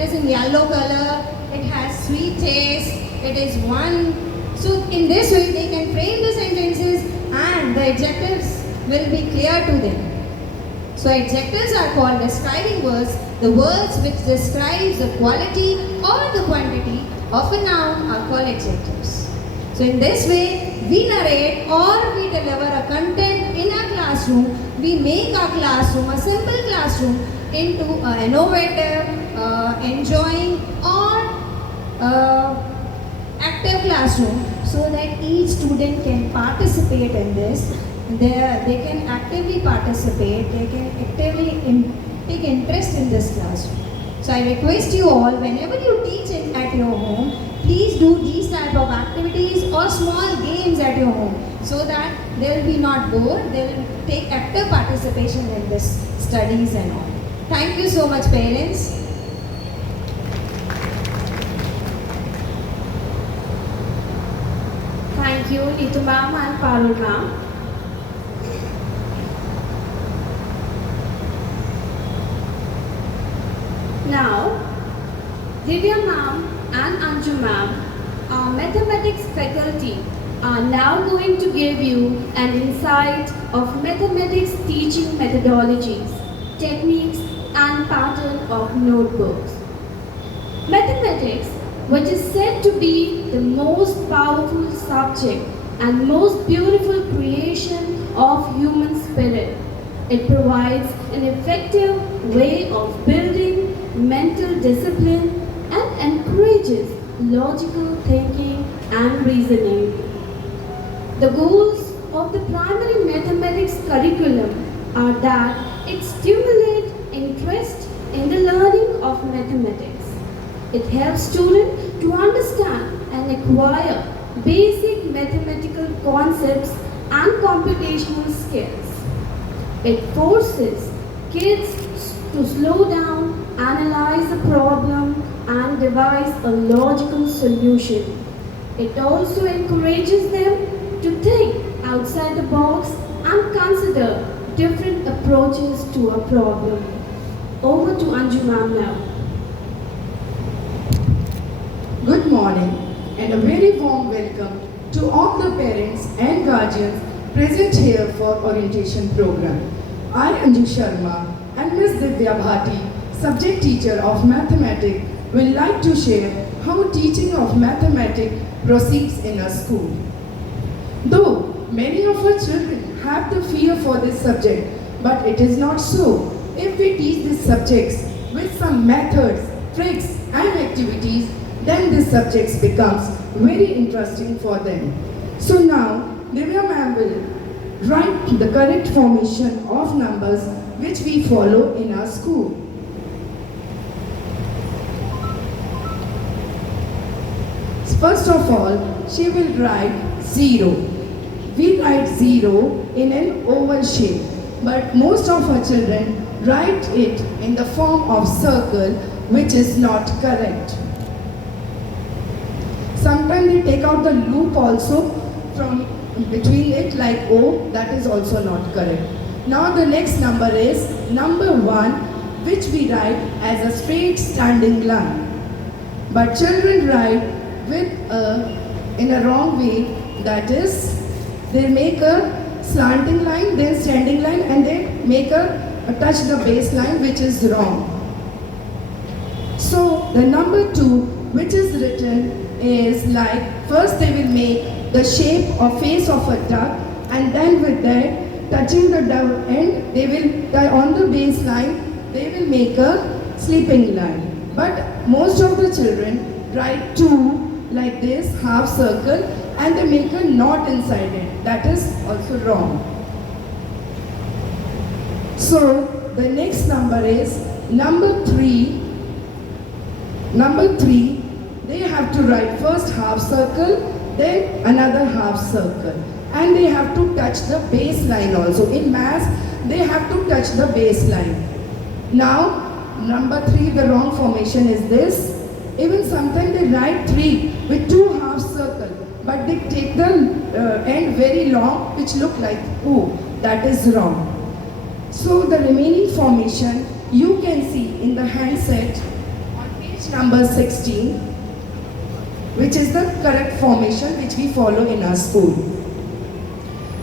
is in yellow color. It has sweet taste. It is one. So in this way, they can frame the sentences, and the adjectives will be clear to them. So adjectives are called describing words. The words which describes the quality or the quantity of a noun are called adjectives. So in this way, we narrate or we deliver a content in our classroom. We make our classroom, a simple classroom, into an innovative, enjoying, or active classroom, so that each student can participate in this. They can actively participate, they can actively take interest in this classroom. So I request you all, whenever you teach at your home, please do these type of activities or small games at your home, so that they will be not bored, they will take active participation in this studies and all. Thank you so much, parents. Thank you, Neetu ma'am and Parul ma'am. Now, Divya ma'am and Anju ma'am, our mathematics faculty, are now going to give you an insight of mathematics teaching methodologies, techniques, and pattern of notebooks. Mathematics, which is said to be the most powerful subject and most beautiful creation of human spirit. It provides an effective way of building mental discipline and encourages logical thinking and reasoning. The goals of the primary mathematics curriculum are that it stimulates interest in the learning of mathematics. It helps students to understand and acquire basic mathematical concepts and computational skills. It forces kids to slow down, analyze a problem, and devise a logical solution. It also encourages them to think outside the box and consider different approaches to a problem. Over to Anju ma'am now. Good morning and a very warm welcome to all the parents and guardians present here for orientation program. I, Anju Sharma, and Ms. Divya Bhati, subject teacher of mathematics, will like to share how teaching of mathematics proceeds in a school. Though many of our children have the fear for this subject, but it is not so. If we teach these subjects with some methods, tricks and activities, then this subject becomes very interesting for them. So now, Divya ma'am will write the correct formation of numbers which we follow in our school. First of all, she will write 0. We write 0 in an oval shape. but most of our children write it in the form of circle, which is not correct. Sometimes they take out the loop also from between it like O, that is also not correct. Now the next number is number 1, which we write as a straight standing line. But children write in a wrong way, that is, they make a slanting line, then standing line, and they make a touch the baseline, which is wrong. So the number 2, which is written, is like, first they will make the shape or face of a duck, and then with that, touching the duck end, they will, on the baseline, they will make a sleeping line. But most of the children write 2 like this, half circle, and they make a knot inside it. That is also wrong. So the next number is number 3. Number 3, they have to write first half circle, then another half circle. And they have to touch the baseline also. In maths, they have to touch the baseline. Now, number 3, the wrong formation is this. Even sometimes they write 3 with 2 half circle, but they take the end very long, which look like O. That is wrong. So the remaining formation you can see in the handset on page number 16, which is the correct formation which we follow in our school.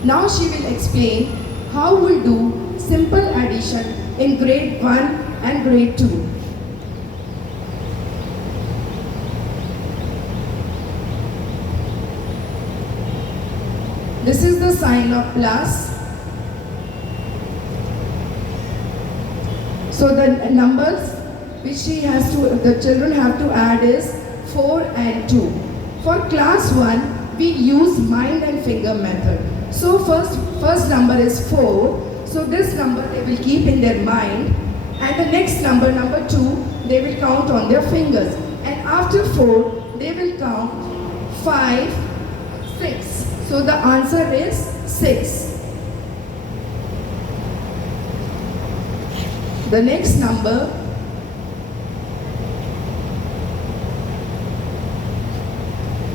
Now she will explain how we do simple addition in grade 1 and grade 2. This is the sign of plus. So the numbers which the children have to add is 4 and 2. For class 1, we use mind and finger method. So first number is 4. So this number they will keep in their mind. And the next number, number 2, they will count on their fingers. And after 4, they will count 5, 6. So the answer is 6. The next number,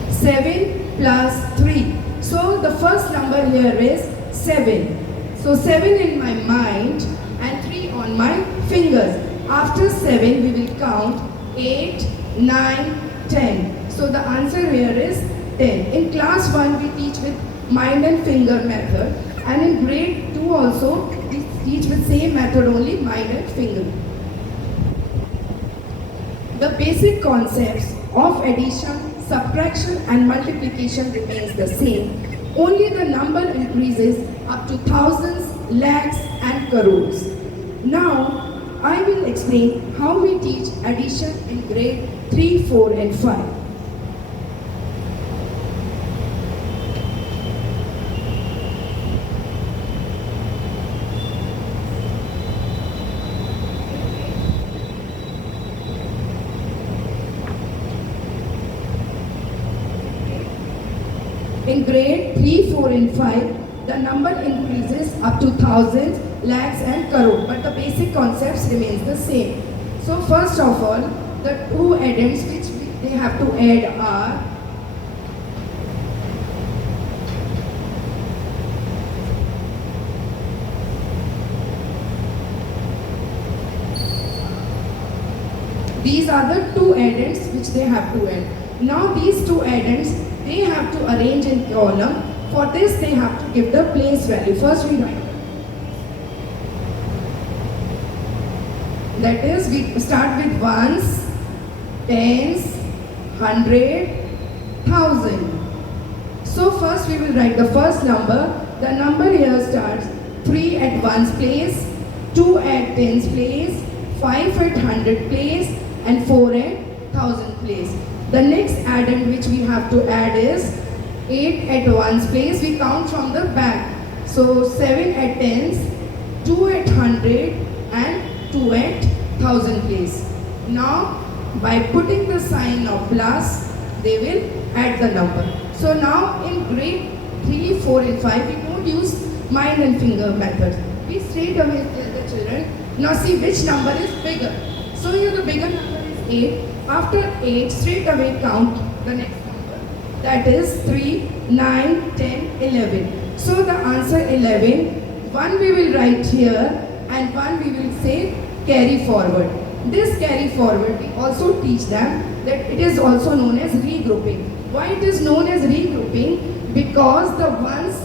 seven plus 3. So the first number here is 7. So 7 in my mind and 3 on my fingers. After 7 we will count 8, 9, 10. So the answer here is 10. In class 1 we teach with mind and finger method, and in grade 2 also we teach with same method only, mind and finger. The basic concepts of addition, subtraction and multiplication remains the same. Only the number increases up to thousands, lakhs and crores. Now I will explain how we teach addition in grade 3, 4 and 5. In grade 3, 4 and 5, the number increases up to thousands, lakhs and crore, but the basic concepts remains the same. So first of all, the two addends which they have to add are these are the two addends which they have to add. Now these two addends they have to arrange in column. For this they have to give the place value. First we write. That is, we start with ones, tens, hundred, thousand. So first we will write the first number. The number here starts 3 at ones place, 2 at tens place, 5 at hundred place and 4 at thousand place. The next addend which we have to add is 8 at ones place. We count from the back. So 7 at tens, 2 at hundred and 2 at thousand place. Now by putting the sign of plus, they will add the number. So now in grade 3, 4 and 5 we don't use mind and finger method. We straight away tell the children, now see which number is bigger. So here the bigger number is 8. After 8, straight away count the next number. That is 3, 9, 10, 11. So the answer 11, 1 we will write here and 1 we will say carry forward. This carry forward, we also teach them that it is also known as regrouping. Why it is known as regrouping? Because the ones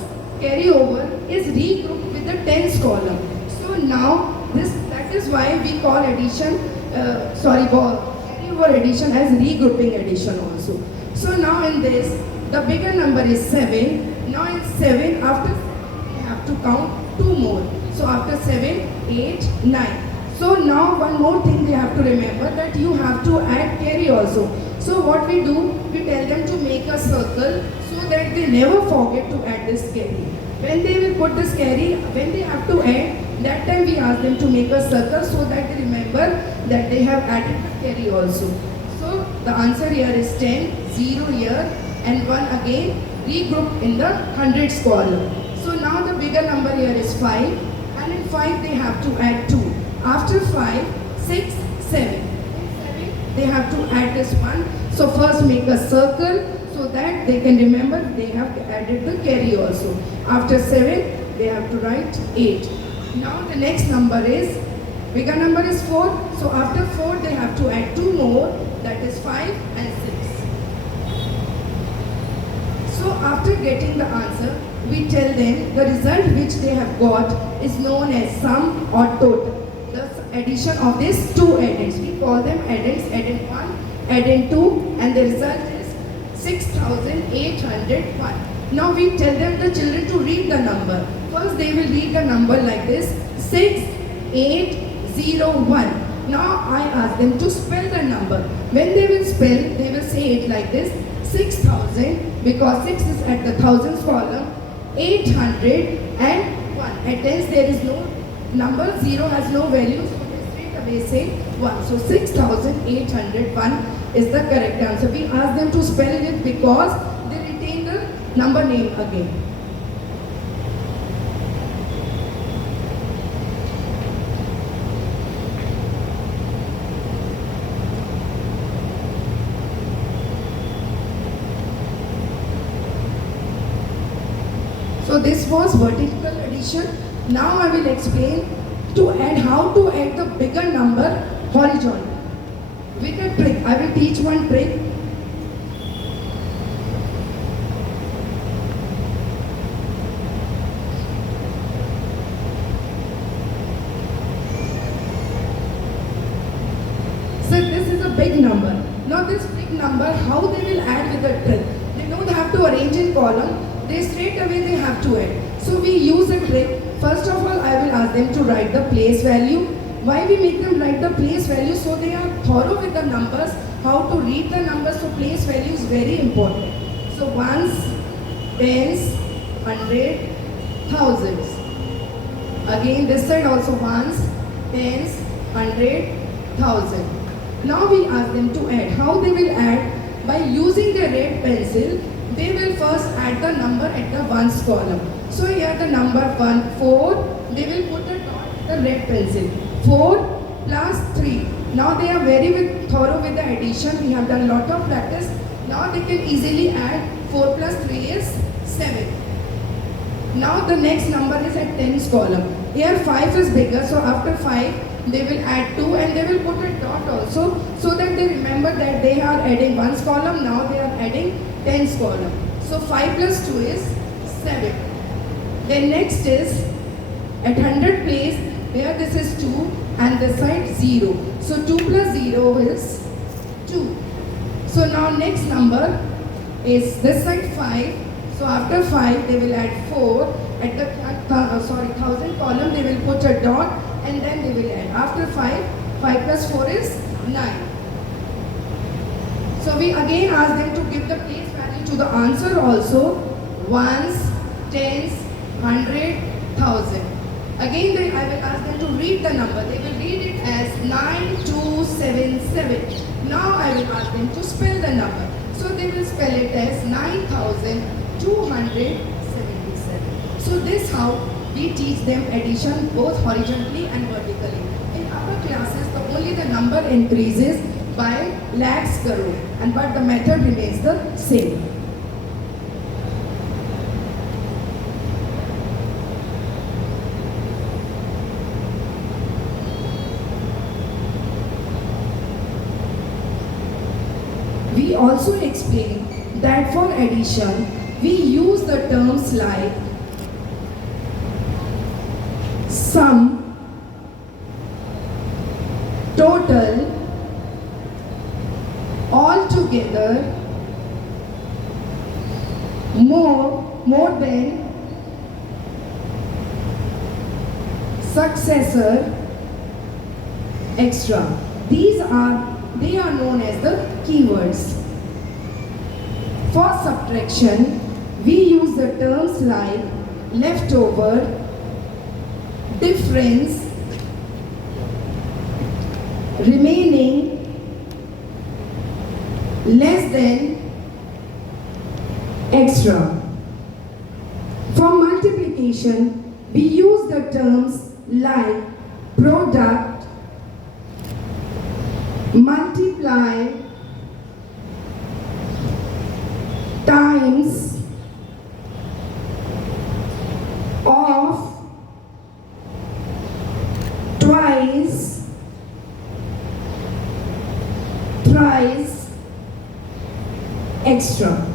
carry over is regrouped with the tens column. So now that is why we call addition, carry over addition as regrouping addition also. So now in this, the bigger number is 7. Now in 7, after 7, we have to count 2 more. So after 7, 8, 9. So now one more thing they have to remember, that you have to add carry also. So what we do, we tell them to make a circle so that they never forget to add this carry. When they will put this carry, when they have to add, that time we ask them to make a circle so that they remember that they have added the carry also. So the answer here is 10, 0 here and 1 again regrouped in the hundreds column. So now the bigger number here is 5 and in 5 they have to add 2. After 5, 6, 7. They have to add this one. So first make a circle so that they can remember they have added the carry also. After 7, they have to write 8. Now the next number is, bigger number is 4. So after 4, they have to add 2 more, that is 5 and 6. So after getting the answer, we tell them the result which they have got is known as sum or total. The addition of these two addends, we call them addends, addend 1, addend 2, and the result is 6,801. Now we tell them the children to read the number. First they will read the number like this, 6801. Now I ask them to spell the number. When they will spell, they will say it like this, 6,000, because 6 is at the thousands column, 801. At tens there is no number, 0 has no value, so they straight away say 1. So 6,801 is the correct answer. We ask them to spell it because they retain the number name again. So this was vertical addition. Now I will explain to add how to add the bigger number horizontal. With a trick, I will teach one trick. So this is a big number. Now this big number, how they will add with a trick? They don't have to arrange in column. They straight away they have to add. So we use a trick. First of all, I will ask them to write the place value. Why we make them write the place value? So they are thorough with the numbers, how to read the numbers. So place value is very important. So ones, tens, hundred, thousands. Again this side also ones, tens, hundred, thousand. Now we ask them to add. How they will add? By using the red pencil, they will first add the number at the ones column. So here the number 1, 4, they will put the dot with the red pencil. 4 plus 3. Now they are very thorough with the addition. We have done a lot of practice. Now they can easily add 4 plus 3 is 7. Now the next number is at tens column. Here 5 is bigger, so after 5 they will add 2 and they will put a dot also so that they remember that they are adding ones column, now they are adding tens column. So 5 plus 2 is 7. Then next is at 100 place, where this is 2 and this side 0. So 2 plus 0 is 2. So now next number is this side 5. So after 5 they will add 4. At the 1000 column they will put a dot and then they will add. After 5, 5 plus 4 is 9. So we again ask them to give the place value to the answer also. Ones, tens, 100, 1000. Again I will ask them to read the number. They will read it as 9277. Now I will ask them to spell the number. So they will spell it as 9277. So this how we teach them addition both horizontally and vertically. In upper classes, only the number increases by lakhs crore, but the method remains the same. We also explain that for addition, we use the terms like sum, total, altogether, more than, successor, extra. They are known as the keywords. For subtraction, we use the terms like leftover, difference, remaining, less than, extra. For multiplication, we use the terms like product, multiply, times, of, twice, thrice, extra.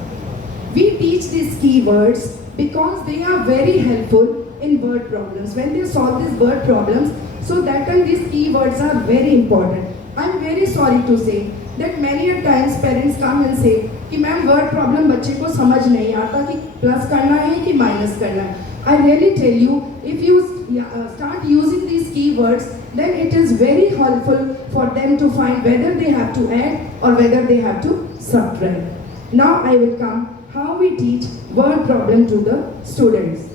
We teach these keywords because they are very helpful in word problems. When they solve these word problems, so that time these keywords are very important. I am very sorry to say that many a times parents come and say कि ma'am word problem बच्चे को समझ नहीं आता कि plus करना है कि माइनस करना है. I really tell you, if you start using these keywords, then it is very helpful for them to find whether they have to add or whether they have to subtract. Now I will come how we teach word problem to the students.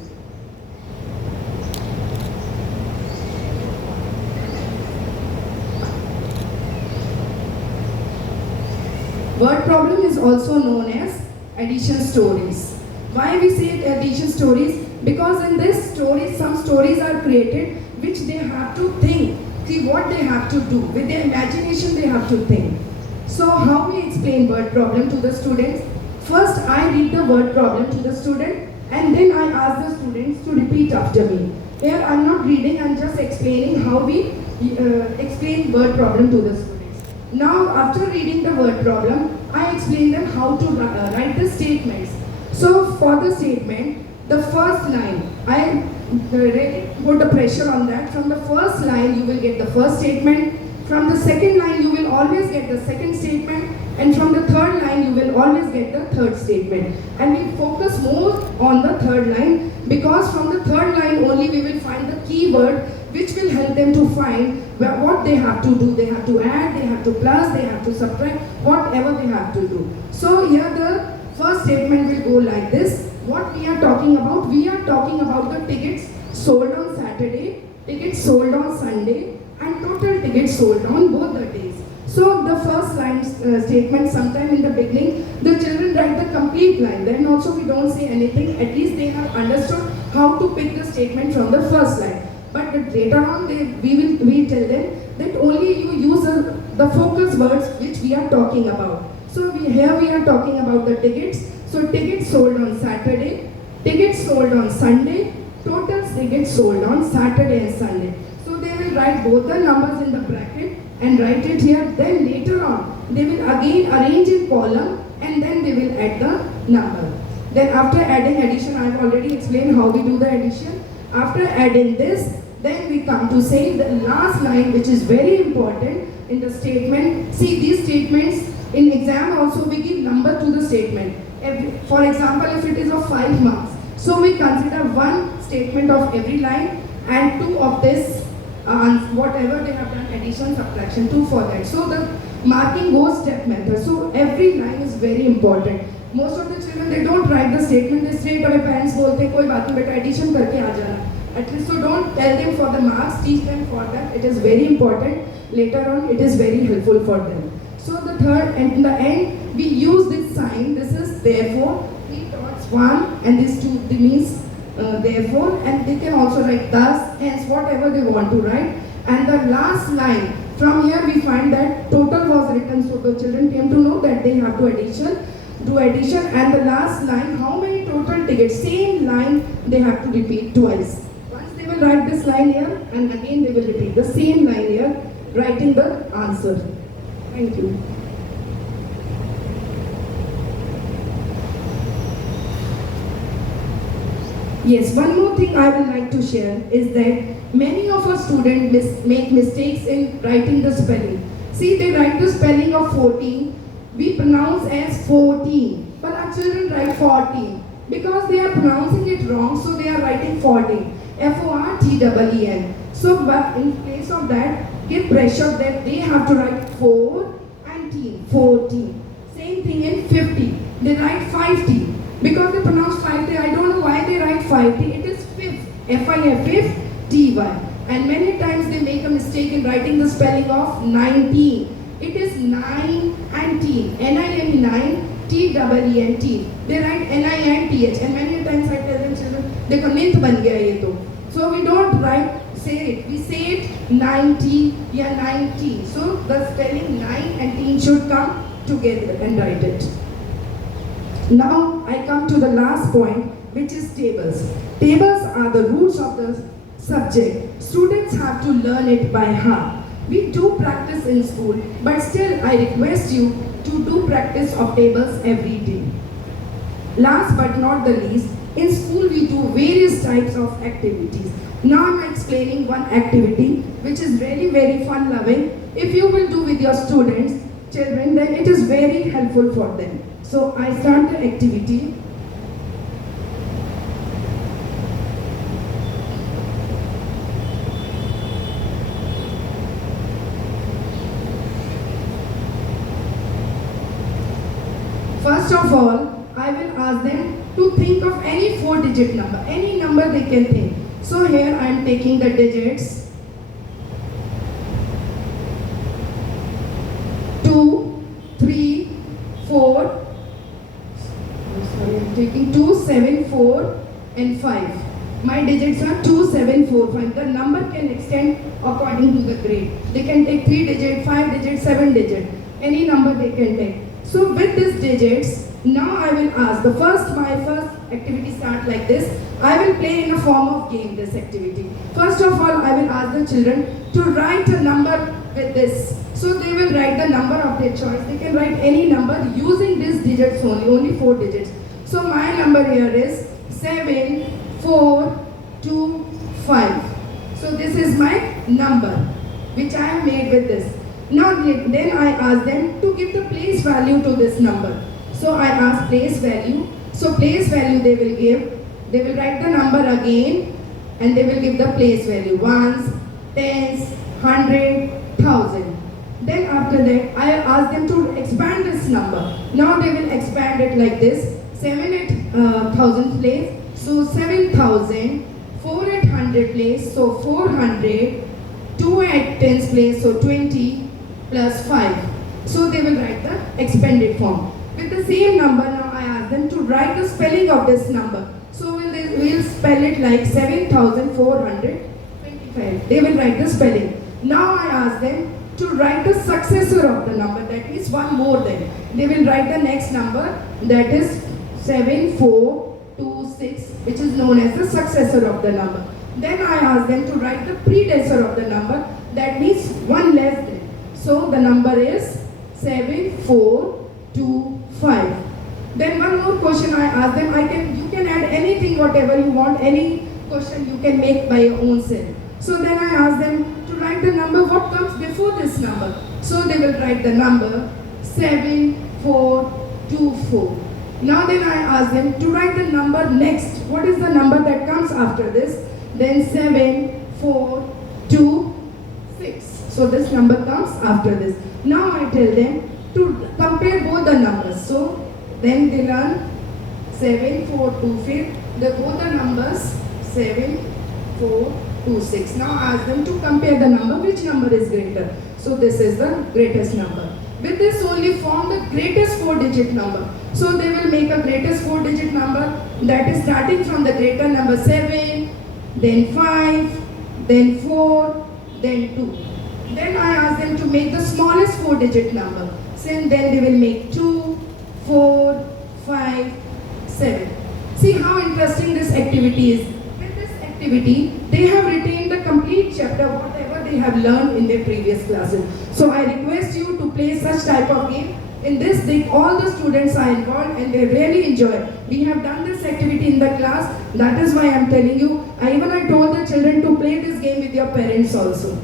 Word problem is also known as addition stories. Why we say addition stories? Because in this story, some stories are created which they have to think. See what they have to do. With their imagination they have to think. So how we explain word problem to the students? First I read the word problem to the student and then I ask the students to repeat after me. Here I am not reading, I am just explaining how we explain word problem to the students. Now after reading the word problem, I explain them how to write the statements. So for the statement, the first line, I really put the pressure on that. From the first line you will get the first statement. From the second line you will always get the second statement. And from the third line you will always get the third statement. And we focus more on the third line because from the third line only we will find the keyword which will help them to find what they have to do. They have to add, they have to plus, they have to subtract, whatever they have to do. So here the first statement will go like this. What we are talking about? We are talking about the tickets sold on Saturday, tickets sold on Sunday, and total tickets sold on both the days. So the first line statement, sometime in the beginning, the children write the complete line. Then also we don't say anything. At least they have understood how to pick the statement from the first line. But later on, we tell them that only you use the focus words which we are talking about. So here we are talking about the tickets. So tickets sold on Saturday, tickets sold on Sunday, total tickets sold on Saturday and Sunday. So they will write both the numbers in the bracket and write it here. Then later on, they will again arrange in column and then they will add the number. Then after adding addition, I have already explained how we do the addition. After adding this, then we come to say the last line, which is very important in the statement. See, these statements in exam also we give number to the statement. For example, if it is of 5 marks, so we consider one statement of every line and 2 of this whatever they have done, addition, subtraction, 2 for that. So the marking goes step method. So every line is very important. Most of the children, they don't write the statement, they straight away parents बोलते कोई बात नहीं बेटा addition करके आ जाना. At least so don't tell them for the marks, teach them for that. It is very important. Later on, it is very helpful for them. So the third, and in the end, we use this sign. This is therefore 3 dots 1 and this 2 means therefore, and they can also write thus, hence, whatever they want to write. And the last line, from here we find that total was written, so the children came to know that they have to do addition, and the last line, how many total tickets, same line they have to repeat twice. Once they will write this line here, and again they will repeat the same line here, writing the answer. Thank you. Yes, one more thing I would like to share is that many of our students make mistakes in writing the spelling. See, they write the spelling of 14, we pronounce as 14, but our children write 14 because they are pronouncing it wrong, so they are writing 14, F-O-R-T-E-E-N. So, but in place of that, give pressure that they have to write 4 and T, 14. Same thing in 50, they write 5T. Because they pronounce 5T, I don't know why they write 5T. It is fifth, F-I-F-F-T-Y. And many times they make a mistake in writing the spelling of 19. It is 9 and T, N-I-N 9, T-E-E-N-T. They write N-I-N-T-H. And many times I tell them, children, देखो निंत बन गया ये तो. So we don't write, say it. We say it 90 या 90. So the spelling 9 and T should come together and write it. Now I come to the last point, which is tables. Tables are the roots of the subject. Students have to learn it by heart. We do practice in school, but still I request you to do practice of tables every day. Last but not the least, in school we do various types of activities. Now I'm explaining one activity which is really very fun loving. If you will do with your students, children, then it is very helpful for them. So I start the activity. First of all, I will ask them to think of any 4-digit number, any number they can think. So here I am taking the digits 2, 3, 4. Sorry, I'm taking 2, 7, 4 and 5. My digits are 2, 7, 4, 5. The number can extend according to the grade. They can take 3 digit, 5 digit, 7 digit. Any number they can take. So with these digits, now I will ask, my first activity start like this. I will play in a form of game this activity. First of all, I will ask the children to write a number with this. So they will write the number of their choice. They can write any number using these digits only 4 digits. So my number here is 7, 4, 2, 5. So this is my number which I have made with this. Now then I ask them to give the place value to this number. So I ask place value. So place value they will give. They will write the number again and they will give the place value. Ones, tens, 100, 1000. Then after that I ask them to expand this number. Now they will expand it like this. 7 at 1000 place. So 7000. 4 at 100 place. So 400. 2 at tens place. So 20 plus 5. So they will write the expanded form. With the same number, now I ask them to write the spelling of this number. So we'll spell it like 7425. They will write the spelling. Now I ask them to write the successor of the number, that is one more than. They will write the next number, that is 7426, which is known as the successor of the number. Then I ask them to write the predecessor of the number, that means one less than. So the number is 7425. Then one more question I ask them, you can add anything, whatever you want, any question you can make by your own self. So then I ask them to write the number, what comes before this number. So they will write the number 7424. Now then I ask them to write the number next. What is the number that comes after this? Then 7426. So this number comes after this. Now I tell them to compare both the numbers. So then they learn 7425. They both the numbers 7426. Now ask them to compare the number, which number is greater. So this is the greatest number. with this only form the greatest 4-digit number. So they will make a greatest 4-digit number that is starting from the greater number 7, then 5, then 4, then 2. Then I ask them to make the smallest 4-digit number. So then they will make 2, 4, 5, 7. See how interesting this activity is. With this activity, they have retained the complete chapter, whatever they have learned in their previous classes. So I request you to play such type of game. In this, all the students are involved and they really enjoy. We have done this activity in the class. That is why I am telling you. I told the children to play this game with your parents also.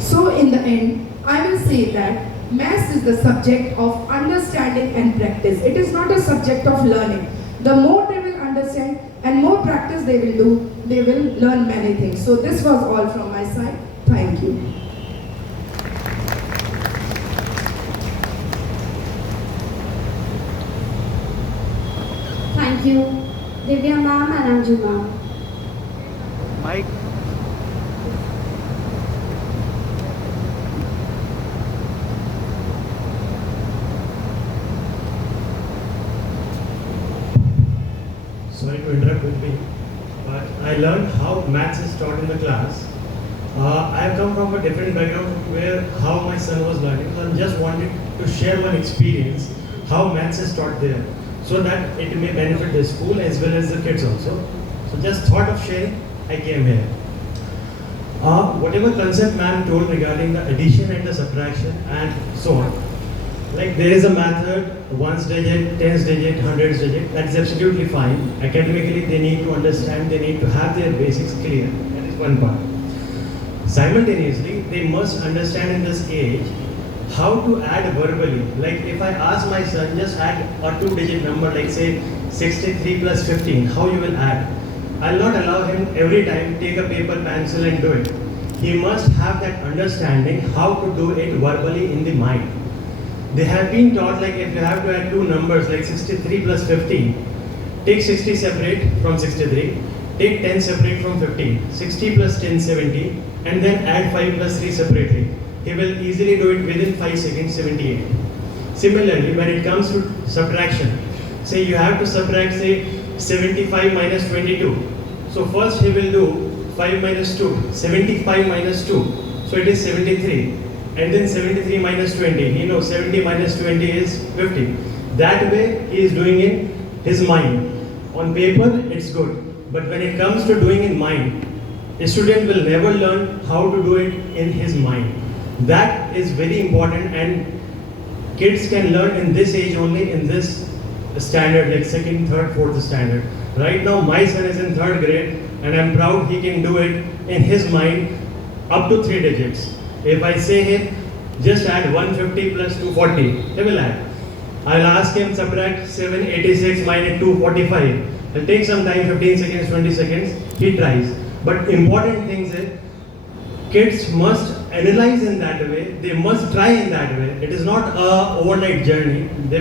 So in the end, I will say that maths is the subject of understanding and practice. It is not a subject of learning. The more they will understand and more practice they will do, they will learn many things. So this was all from my side. Thank you. Thank you, Divya ma'am and Anju ma'am. Mike. Sorry to interrupt with me, but I learned how maths is taught in the class. I have come from a different background where how my son was learning, so I just wanted to share one experience how maths is taught there, so that it may benefit the school as well as the kids also. So just thought of sharing, I came here. Whatever concept ma'am told regarding the addition and the subtraction and so on, like there is a method, ones digit, tens digit, hundreds digit, that's absolutely fine. Academically they need to understand, they need to have their basics clear, that is one part. Simultaneously, they must understand in this age how to add verbally. Like if I ask my son, just add a 2-digit number, like say 63 plus 15, how you will add? I'll not allow him every time take a paper, pencil and do it. He must have that understanding how to do it verbally in the mind. They have been taught like if you have to add two numbers like 63 plus 15, take 60 separate from 63, take 10 separate from 15, 60 plus 10, 70, and then add 5 plus 3 separately. He will easily do it within 5 seconds, 78. Similarly, when it comes to subtraction, say you have to subtract say 75 minus 22. So first he will do 5 minus 2, 75 minus 2. So it is 73. And then 73 minus 20. You know 70 minus 20 is 50. That way he is doing in his mind. On paper it's good. But when it comes to doing in mind, a student will never learn how to do it in his mind. That is very important, and kids can learn in this age only, in this standard, like second, third, fourth standard. Right now my son is in 3rd grade and I'm proud he can do it in his mind up to 3 digits. If I say him, just add 150 plus 240, he will add. I'll ask him subtract 786 minus 245. It'll take some time, 15 seconds, 20 seconds, he tries. But important things is, kids must analyze in that way, they must try in that way. It is not a overnight journey. They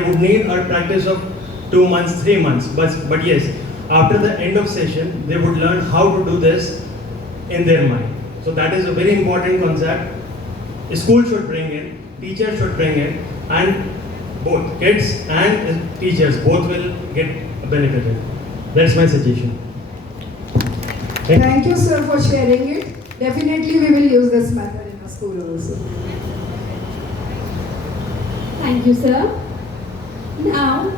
would need a practice of 2 months, 3 months. But yes, after the end of session, they would learn how to do this in their mind. So that is a very important concept. School should bring in, teachers should bring in, and both kids and teachers both will get benefited. That's my suggestion. Thank you, sir, for sharing it. Definitely we will use this method in our school also. Thank you, sir. Now,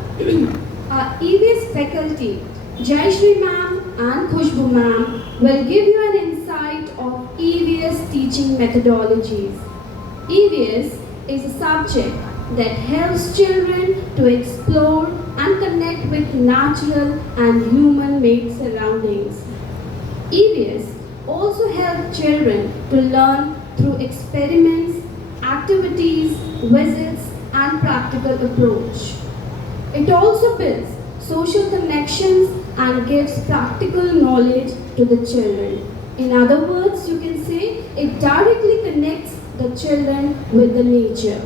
our EVS faculty, Jayashree ma'am and Khushbu ma'am, will give you an insight of EVS teaching methodologies. EVS is a subject that helps children to explore and connect with natural and human-made surroundings. EVS also helps children to learn through experiments, activities, visits, and practical approach. It also builds social connections and gives practical knowledge to the children. In other words, you can say it directly connects the children with the nature.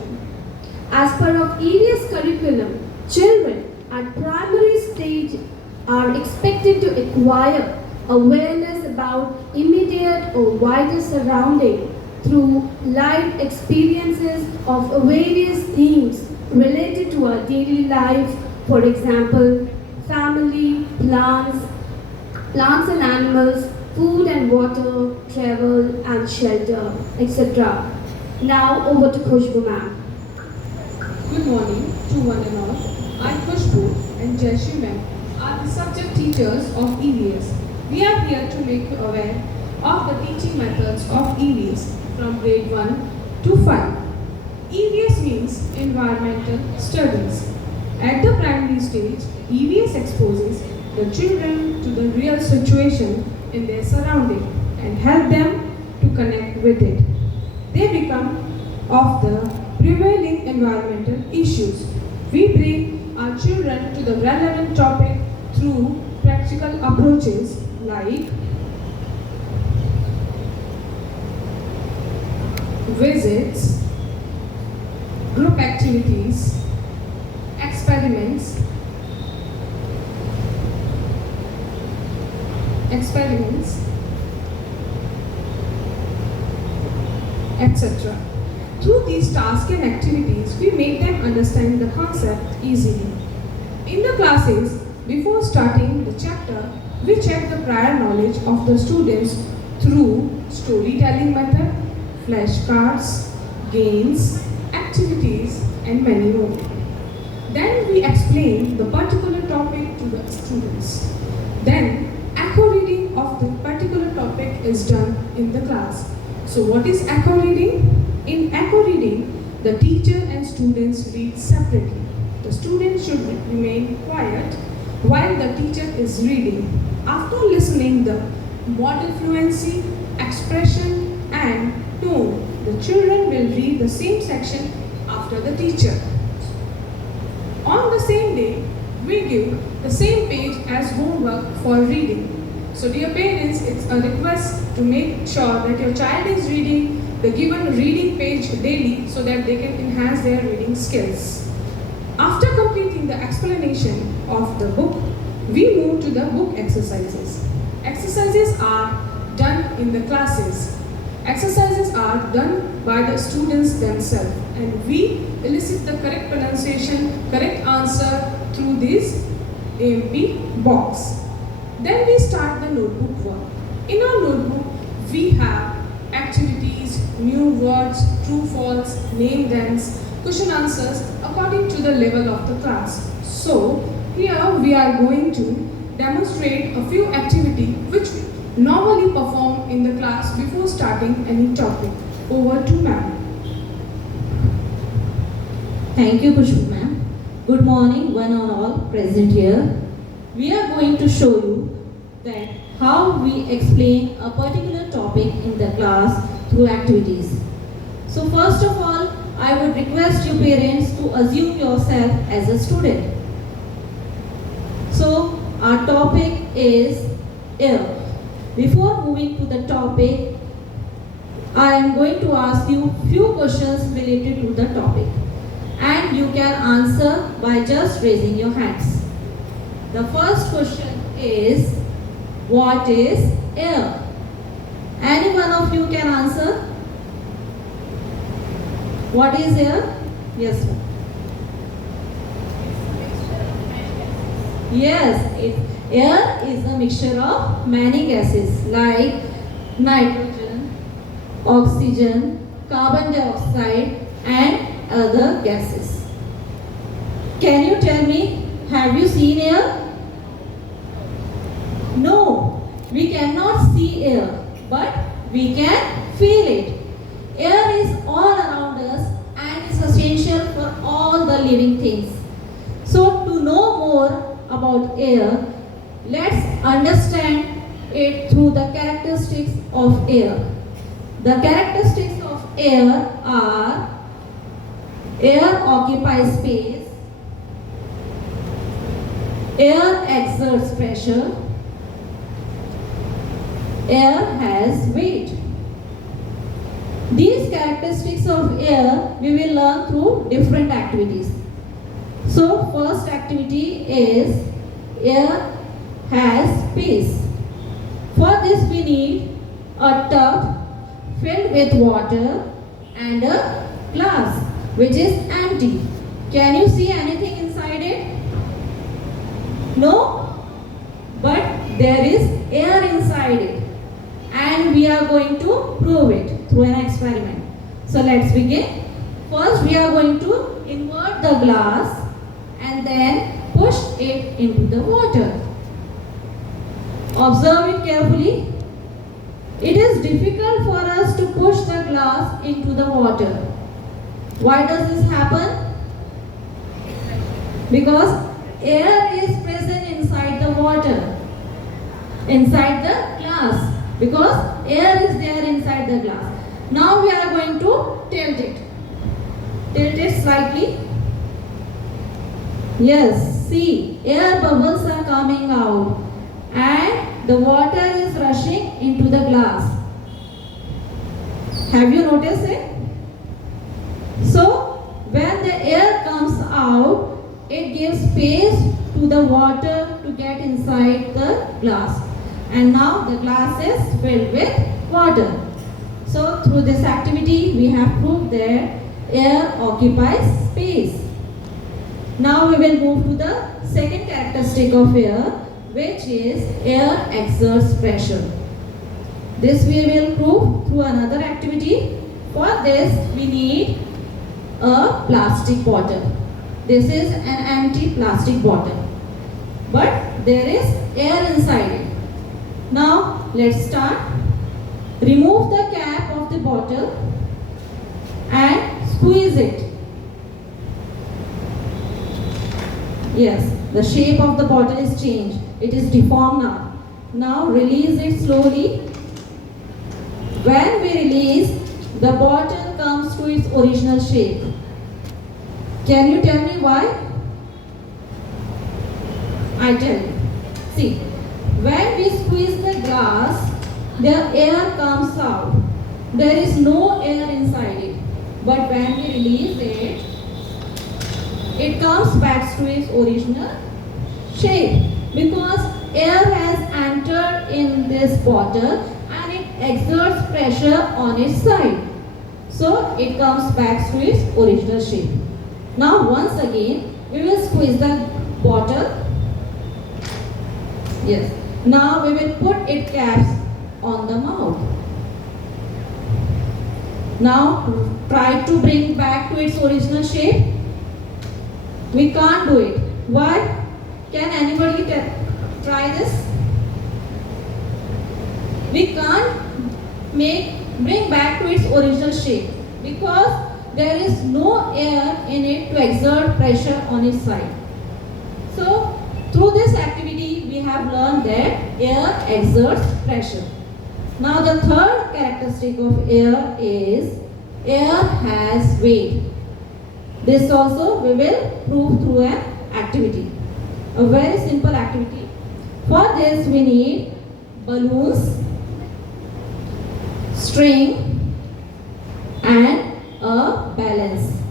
As per of EVS curriculum, children at primary stage are expected to acquire awareness about immediate at a wider surrounding through live experiences of various themes related to our daily life, for example, family, plants and animals, food and water, travel and shelter, etc. Now over to Khushbu ma'am. Good morning to one and all. I, Khushbu and Jayashree ma'am are the subject teachers of EVS. We are here to make you aware of the teaching methods of EVS from grade 1 to 5. EVS means Environmental Studies. At the primary stage, EVS exposes the children to the real situation in their surrounding and help them to connect with it. They become of the prevailing environmental issues. We bring our children to the relevant topic through practical approaches like visits, group activities, experiments, etc. Through these tasks and activities, we make them understand the concept easily. In the classes, before starting the chapter, we check the prior knowledge of the students through storytelling method, flashcards, games, activities, and many more. Then we explain the particular topic to the students. Then, echo reading of the particular topic is done in the class. So what is echo reading? In echo reading, the teacher and students read separately. The student should remain quiet while the teacher is reading. After listening the model fluency, expression and tone, the children will read the same section after the teacher. On the same day, we give the same page as homework for reading. So dear parents, it's a request to make sure that your child is reading the given reading page daily so that they can enhance their reading skills. After completing the explanation of the book, we move to the book exercises. Exercises are done in the classes. Exercises are done by the students themselves and we elicit the correct pronunciation, correct answer through this AMP box. Then we start the notebook work. In our notebook, we have activities, new words, true, false, name thems, question answers according to the level of the class. So, here we are going to demonstrate a few activities which we normally perform in the class before starting any topic. Over to ma'am. Thank you, Khushbu ma'am. Good morning, one and all present here. We are going to show you that how we explain a particular topic in the class through activities. So first of all, I would request you parents to assume yourself as a student. So our topic is air. Before moving to the topic, I am going to ask you few questions related to the topic and you can answer by just raising your hands. The first question is, what is air? Any one of you can answer? What is air? Yes, ma'am. Yes, air is a mixture of many gases like nitrogen, oxygen, carbon dioxide and other gases. Can you tell me, have you seen air? No, we cannot see air, but we can feel it. Air is all around us and is essential for all the living things. So to know more about air, let's understand it through the characteristics of air. The characteristics of air are: air occupies space, air exerts pressure, air has weight. These characteristics of air we will learn through different activities. So first activity is air has space. For this we need a tub filled with water and a glass which is empty. Can you see anything inside it? No? But there is air inside it. And we are going to prove it through an experiment. So let's begin. First we are going to invert the glass and then push it into the water. Observe it carefully. It is difficult for us to push the glass into the water. Why does this happen? Because air is present inside the water, inside the glass. Because air is there inside the glass. Now we are going to tilt it. Tilt it slightly. Yes, see, air bubbles are coming out and the water is rushing into the glass. Have you noticed it? So, when the air comes out, it gives space to the water to get inside the glass. And now the glass is filled with water. So, through this activity, we have proved that air occupies space. Now we will move to the second characteristic of air, which is air exerts pressure. This we will prove through another activity. For this we need a plastic bottle. This is an empty plastic bottle, but there is air inside it. Now let's start. Remove the cap of the bottle and squeeze it. Yes, the shape of the bottle is changed. It is deformed now. Now release it slowly. When we release, the bottle comes to its original shape. Can you tell me why? I tell you. See, when we squeeze the glass, the air comes out. There is no air inside it. But when we release it, it comes back to its original shape because air has entered in this bottle and it exerts pressure on its side. So it comes back to its original shape. Now once again, we will squeeze the bottle. Yes. Now we will put its caps on the mouth. Now try to bring back to its original shape. We can't do it. Why? Can anybody try this? We can't bring back to its original shape because there is no air in it to exert pressure on its side. So, through this activity, we have learned that air exerts pressure. Now, the third characteristic of air is air has weight. This also we will prove through an activity. A very simple activity. For this we need balloons, string and a balance.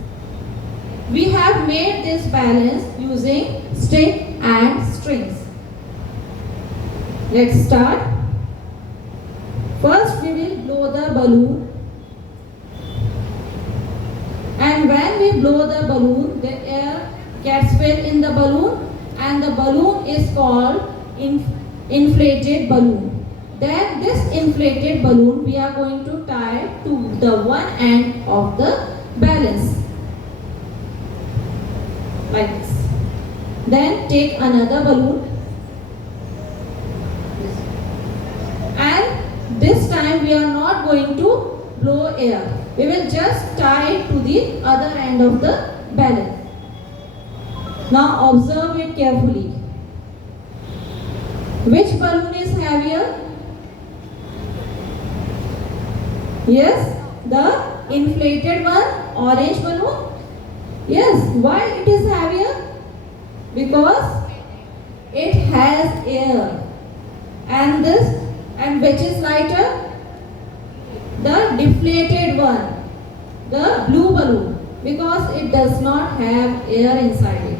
We have made this balance using stick and strings. Let's start. First we will blow the balloon. And when we blow the balloon, the air gets filled in the balloon and the balloon is called inflated balloon. Then this inflated balloon we are going to tie to the one end of the balance. Like this. Then take another balloon. And this time we are not going to blow air. We will just tie it to the other end of the balance. Now observe it carefully. Which balloon is heavier? Yes, the inflated one, orange balloon. Yes, why it is heavier? Because it has air. And which is lighter? The deflated one, the blue balloon, because it does not have air inside it.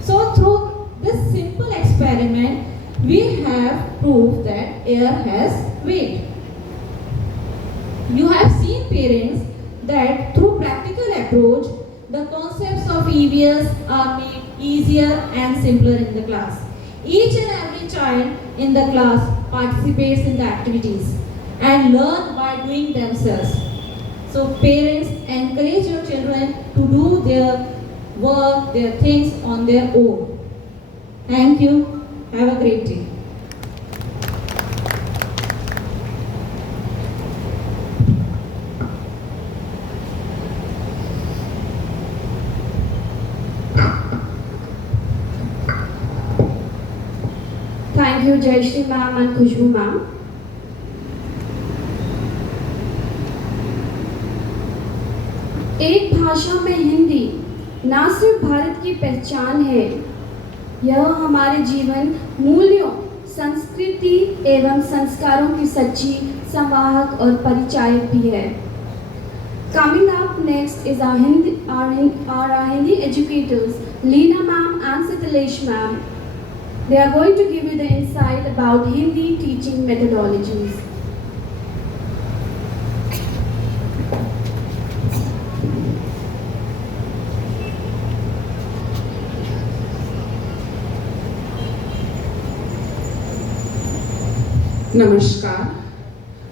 So through this simple experiment, we have proved that air has weight. You have seen parents that through practical approach, the concepts of EVS are made easier and simpler in the class. Each and every child in the class participates in the activities and learn by doing themselves. So parents, encourage your children to do their work, their things on their own. Thank you. Have a great day. Thank you, Jayashree ma'am and Khushbu ma'am. एक भाषा में हिंदी ना सिर्फ भारत की पहचान है, यह हमारे जीवन मूल्यों, संस्कृति एवं संस्कारों की सच्ची संवाहक और परिचायक भी है. Coming up next is our Hindi educators, Leena ma'am and Sitalesh ma'am. They are going to give you the insight about Hindi teaching methodologies. नमस्कार,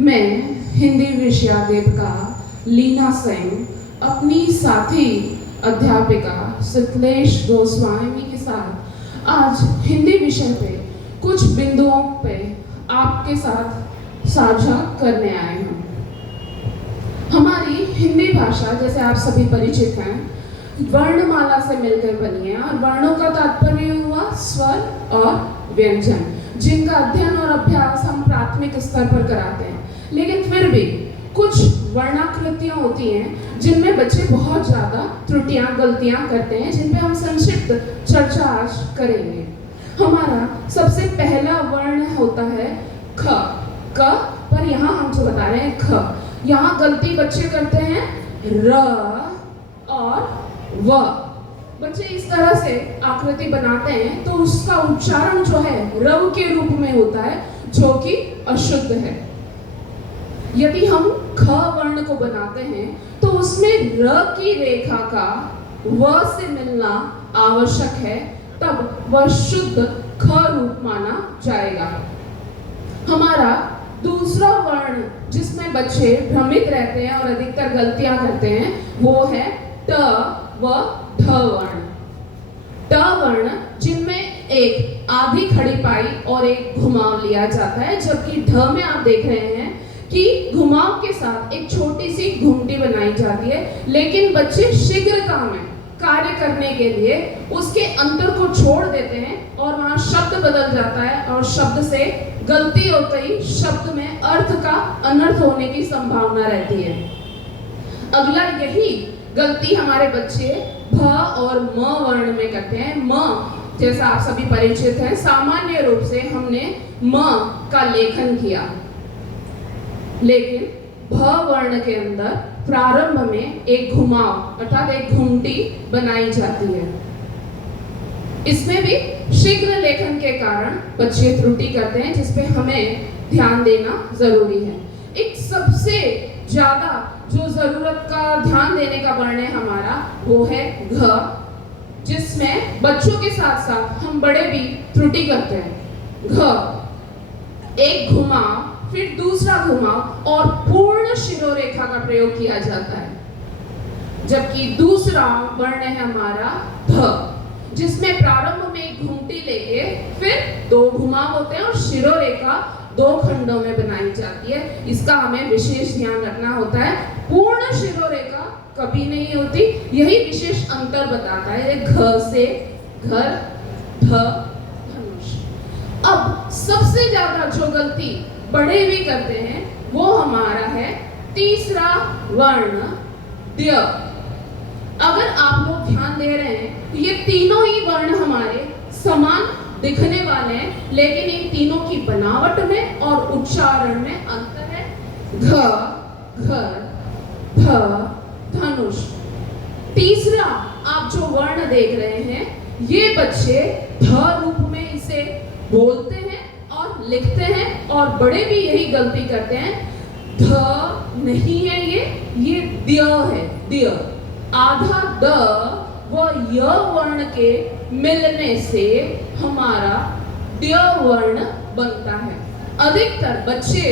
मैं हिंदी विषयाध्यापिका लीना सिंह अपनी साथी अध्यापिका सितलेश गोस्वामी के साथ आज हिंदी विषय पे कुछ बिंदुओं पे आपके साथ साझा करने आए हूँ। हमारी हिंदी भाषा, जैसे आप सभी परिचित हैं, वर्णमाला से मिलकर बनी है और वर्णों का तात्पर्य हुआ स्वर और व्यंजन, जिनका अध्ययन और अभ्यास हम प्राथमिक स्तर पर कराते हैं। लेकिन फिर भी कुछ वर्णाकृतियाँ होती हैं जिनमें बच्चे बहुत ज़्यादा त्रुटियाँ, गलतियाँ करते हैं, जिन पे हम संक्षिप्त चर्चा आज करेंगे। हमारा सबसे पहला वर्ण होता है ख। क पर यहाँ हम जो बता रहे हैं ख, यहाँ गलती बच्चे करते हैं र और व। बच्चे इस तरह से आकृति बनाते हैं तो उसका उच्चारण जो है रव के रूप में होता है, जो कि अशुद्ध है। यदि हम ख वर्ण को बनाते हैं तो उसमें र की रेखा का व से मिलना आवश्यक है, तब वह शुद्ध ख रूप माना जाएगा। हमारा दूसरा वर्ण जिसमें बच्चे भ्रमित रहते हैं और अधिकतर गलतियां करते हैं वो है ट व ढ वर्ण। ट वर्ण जिनमें एक आधी खड़ी पाई और एक घुमाव लिया जाता है, जबकि ढ में आप देख रहे हैं कि घुमाव के साथ एक छोटी सी घुंटी बनाई जाती है। लेकिन बच्चे शीघ्रता में कार्य करने के लिए उसके अंतर को छोड़ देते हैं और वहां शब्द बदल जाता है और शब्द से गलती होते ही शब्द में अर्थ का अनर्थ होने की संभावना रहती है। अगला यही गलती हमारे बच्चे भ और म वर्ण में करते हैं। म जैसा आप सभी परिचित हैं, सामान्य रूप से हमने म का लेखन किया, लेकिन भ वर्ण के अंदर प्रारंभ में एक घुमाव अर्थात एक घुंटी बनाई जाती है। इसमें भी शीघ्र लेखन के कारण बच्चे त्रुटि करते हैं, जिस पे हमें ध्यान देना जरूरी है। एक सबसे ज्यादा जो जरूरत का ध्यान देने का वर्ण है हमारा वो है घ, जिसमें बच्चों के साथ साथ हम बड़े भी त्रुटि करते हैं। घ एक घुमाव, फिर दूसरा घुमाव और पूर्ण शिरोरेखा का प्रयोग किया जाता है। जबकि दूसरा वर्ण है हमारा ध, जिसमें प्रारंभ में एक घुंटी लेके फिर दो घुमाव होते हैं और शिरोरेखा दो खंडों में बनाई जाती है। इसका हमें विशेष ध्यान रखना होता है। पूर्ण शिरोरेखा कभी नहीं होती, यही विशेष अंतर बताता है घ से घर, ध धनुष। अब सबसे ज्यादा जो गलती बड़े भी करते हैं वो हमारा है तीसरा वर्ण द्य। अगर आप लोग ध्यान दे रहे हैं तो ये तीनों ही वर्ण हमारे समान दिखने वाले हैं, लेकिन इन तीनों की बनावट में और उच्चारण में अंतर है। घ, घर, ध, धनुष। तीसरा आप जो वर्ण देख रहे हैं ये बच्चे ध रूप में इसे बोलते हैं और लिखते हैं, और बड़े भी यही गलती करते हैं। ध नहीं है ये द्य है, द्य। आधा द व य वर्ण के मिलने से हमारा द्य वर्ण बनता है। अधिकतर बच्चे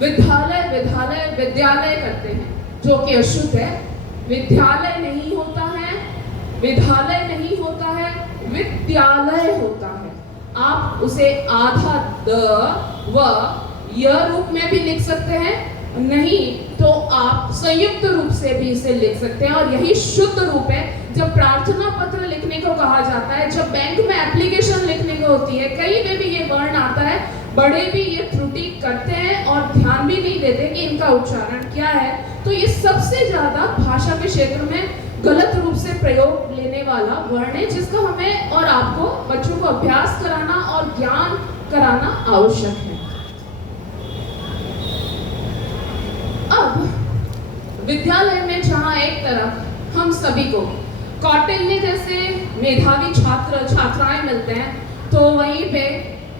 विद्यालय करते हैं, जो कि अशुद्ध है। विद्यालय नहीं होता है, विद्यालय नहीं होता है, विद्यालय होता है। आप उसे आधा द व य रूप में भी लिख सकते हैं, नहीं तो आप संयुक्त रूप से भी इसे लिख सकते हैं, और यही शुद्ध रूप है। जब प्रार्थना पत्र लिखने को कहा जाता है, जब बैंक में एप्लीकेशन लिखने को होती है, कहीं पे भी ये वर्ण आता है, बड़े भी ये त्रुटि करते हैं और ध्यान भी नहीं देते कि इनका उच्चारण क्या है। तो ये सबसे ज्यादा भाषा के क्षेत्र में गलत रूप से प्रयोग लेने वाला वर्ण है, जिसका हमें और आपको बच्चों को अभ्यास कराना और ज्ञान कराना आवश्यक है। अब विद्यालय में जहाँ एक तरफ हम सभी को कौटिल्य जैसे मेधावी छात्र छात्राएं मिलते हैं, तो वहीं पे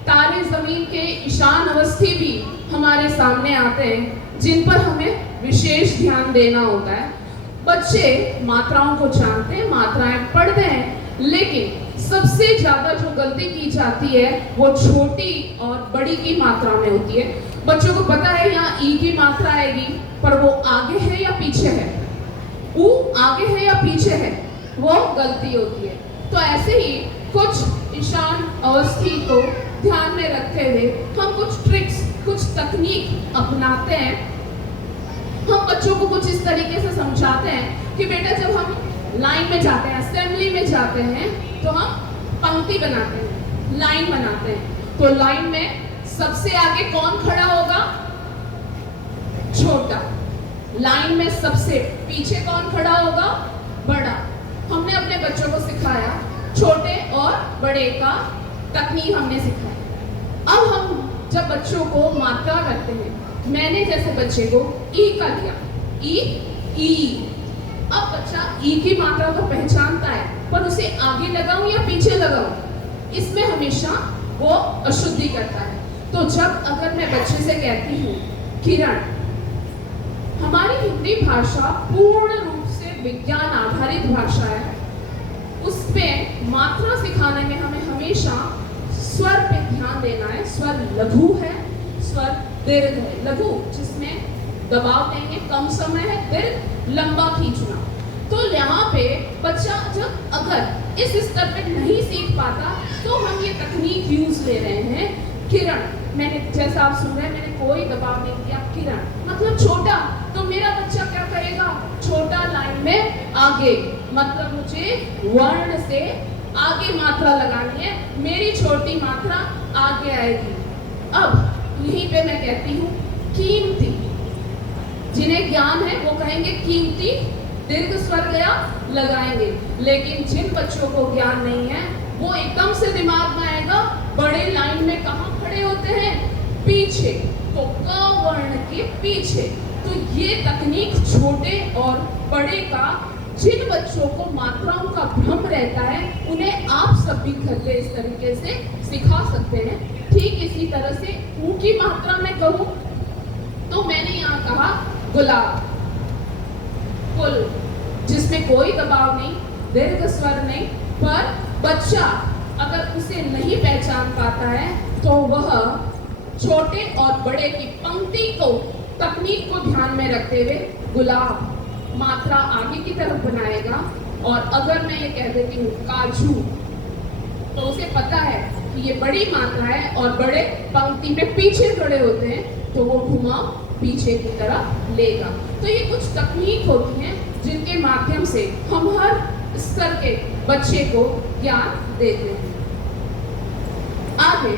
तारे जमीन के ईशान अवस्थी भी हमारे सामने आते हैं, जिन पर हमें विशेष ध्यान देना होता है। बच्चे मात्राओं को जानते हैं, मात्राएं पढ़ते हैं, लेकिन सबसे ज्यादा जो गलती की जाती है वो छोटी और बड़ी की मात्रा में होती है। बच्चों को पता है यहाँ ई की मात्रा आएगी, पर वो आगे है या पीछे है, ऊ आगे है या पीछे है, वो गलती होती है। तो ऐसे ही कुछ ईशान अवस्थी को ध्यान में रखते हुए हम कुछ ट्रिक्स, कुछ तकनीक अपनाते हैं। हम बच्चों को कुछ इस तरीके से समझाते हैं कि बेटा जब हम लाइन में जाते हैं, असेंबली में जाते हैं, तो हम पंक्ति बनाते हैं, लाइन बनाते हैं। तो लाइन में सबसे आगे कौन खड़ा होगा? छोटा। लाइन में सबसे पीछे कौन खड़ा होगा? बड़ा। हमने अपने बच्चों को सिखाया, छोटे और बड़े का तकनीक हमने सिखाया। अब हम जब बच्चों को मात्रा करते हैं, मैंने जैसे बच्चे को ई का लिया, ई। अब बच्चा ई की मात्रा तो पहचानता है, पर उसे आगे लगाऊं या पीछे लगाऊं, इसमें हमेशा वो अशुद्धि करता है। तो जब अगर मैं बच्चे से कहती हूँ किरण, हमारी हिंदी भाषा पूर्ण रूप से विज्ञान आधारित भाषा है, उसमें मात्रा सिखाने में हमें हमेशा स्वर पे ध्यान देना है। स्वर लघु है, स्वर दीर्घ है। लघु जिसमें दबाव देंगे, कम समय है, दीर्घ लंबा खींचना। तो यहाँ पे बच्चा जब अगर इस स्तर पे नहीं सीख पाता, तो हम ये तकनीक यूज ले रहे हैं। किरण, मैंने जैसा आप सुन रहे हैं, मैंने कोई दबाव नहीं दिया, किरण मतलब छोटा। तो मेरा बच्चा क्या करेगा? छोटा लाइन में आगे, मतलब मुझे वर्ण से आगे मात्रा लगानी है, मेरी छोटी मात्रा आगे आएगी। अब यहीं पे मैं कहती हूँ कीमती, जिन्हें ज्ञान है वो कहेंगे कीमती, दीर्घ स्वर गया लगाएंगे। लेकिन जिन बच्चों को ज्ञान नहीं है, वो एकदम से दिमाग में आएगा बड़े लाइन में कहाँ खड़े होते हैं? पीछे। तो क वर्ण के पीछे। तो ये तकनीक छोटे और बड़े का जिन बच्चों को मात्राओं का भ्रम रहता है, उन्हें आप सब भी घर पे इस तरीके से सिखा सकते हैं। ठीक इसी तरह से ऊ की मात्रा में कहूँ तो मैंने यहाँ कहा गुलाब, फुल, जिसमें कोई दबाव नहीं, दीर्घ स्वर नहीं, पर बच्चा अगर उसे नहीं पहचान पाता है तो वह छोटे और बड़े की पंक्ति को, तकनीक को ध्यान में रखते हुए गुलाब मात्रा आगे की तरफ बनाएगा। और अगर मैं ये कह देती हूँ काजू, तो उसे पता है कि ये बड़ी मात्रा है और बड़े पंक्ति में पीछे खड़े होते हैं, तो वो घुमा पीछे की तरफ लेगा। तो ये कुछ तकनीक होती हैं जिनके माध्यम से हम हर स्तर के बच्चे को ज्ञान देते हैं। आगे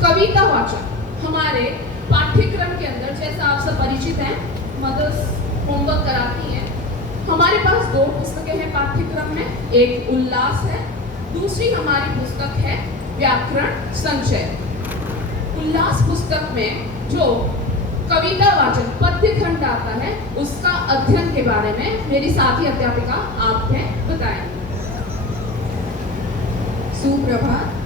कविता वाचन हमारे पाठ्यक्रम के अंदर, जैसा आप सब परिचित हैं, मदर्स होमवर्क कराती हैं। हमारे पास दो पुस्तकें हैं पाठ्यक्रम में, एक उल्लास है, दूसरी हमारी पुस्तक है व्याकरण संचय। उल्लास पुस्तक में जो कविता वाचन पद्य खंड आता है, उसका अध्ययन के बारे में मेरी साथी अध्यापिका आपने बताएंगे। सुप्रभात।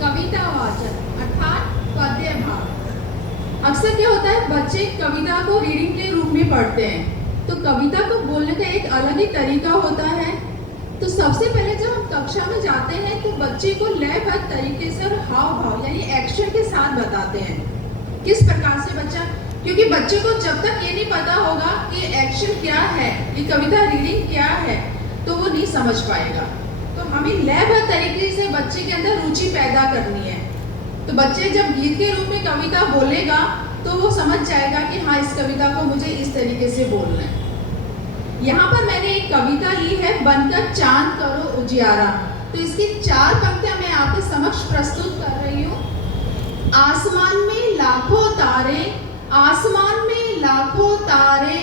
कविता वाचन अर्थात पद्य भाग। अक्सर क्या होता है, बच्चे कविता को रीडिंग के रूप में पढ़ते हैं, तो कविता को बोलने का एक अलग ही तरीका होता है। तो सबसे पहले जब हम कक्षा में जाते हैं तो बच्चे को लयबद्ध तरीके से और हाव भाव यानी एक्शन के साथ बताते हैं किस प्रकार से बच्चा, क्योंकि बच्चे को जब तक ये नहीं पता होगा कि एक्शन क्या है, ये कविता रीडिंग क्या है, तो वो नहीं समझ पाएगा। तो हमें लयबद्ध तरीके से बच्चे के अंदर रुचि पैदा करनी है। तो बच्चे जब गीत के रूप में कविता बोलेगा तो वो समझ जाएगा कि हाँ, इस कविता को मुझे इस तरीके से बोलना है। यहाँ पर मैंने एक कविता ली है, बनकर चांद करो उजियारा। तो इसकी 4 पंक्तियां मैं आपके समक्ष प्रस्तुत कर रही हूँ। आसमान में लाखों तारे, आसमान में लाखों तारे,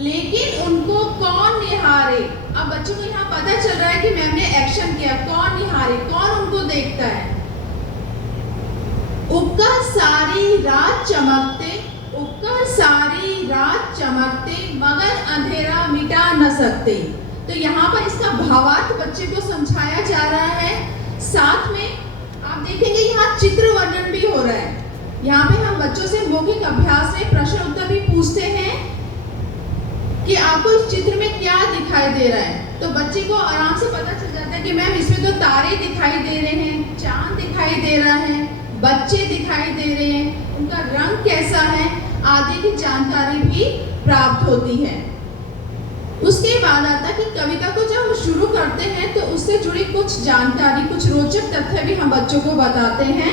लेकिन उनको कौन निहारे। अब बच्चों को यहाँ पता चल रहा है कि मैम ने एक्शन किया, कौन निहारे, कौन उनको देखता है। उपकर सारी रात चमकते, उपकर सारी रात चमकते, मगर अंधेरा मिटा न सकते। तो यहाँ पर इसका भावार्थ बच्चे को समझाया जा रहा है। साथ में आप देखेंगे यहाँ चित्र वर्णन भी हो रहा है। यहाँ पे हम बच्चों से मौखिक अभ्यास में प्रश्न उत्तर भी पूछते हैं कि आपको इस चित्र में क्या दिखाई दे रहा है। तो बच्चे को आराम से पता चल जाता है कि मैम इसमें तो तारे दिखाई दे रहे हैं, चांद दिखाई दे रहा है, बच्चे दिखाई दे रहे हैं, उनका रंग कैसा है आदि की जानकारी भी प्राप्त होती है। उसके बाद आता है कि कविता को जब हम शुरू करते हैं तो उससे जुड़ी कुछ जानकारी, कुछ रोचक तथ्य भी हम बच्चों को बताते हैं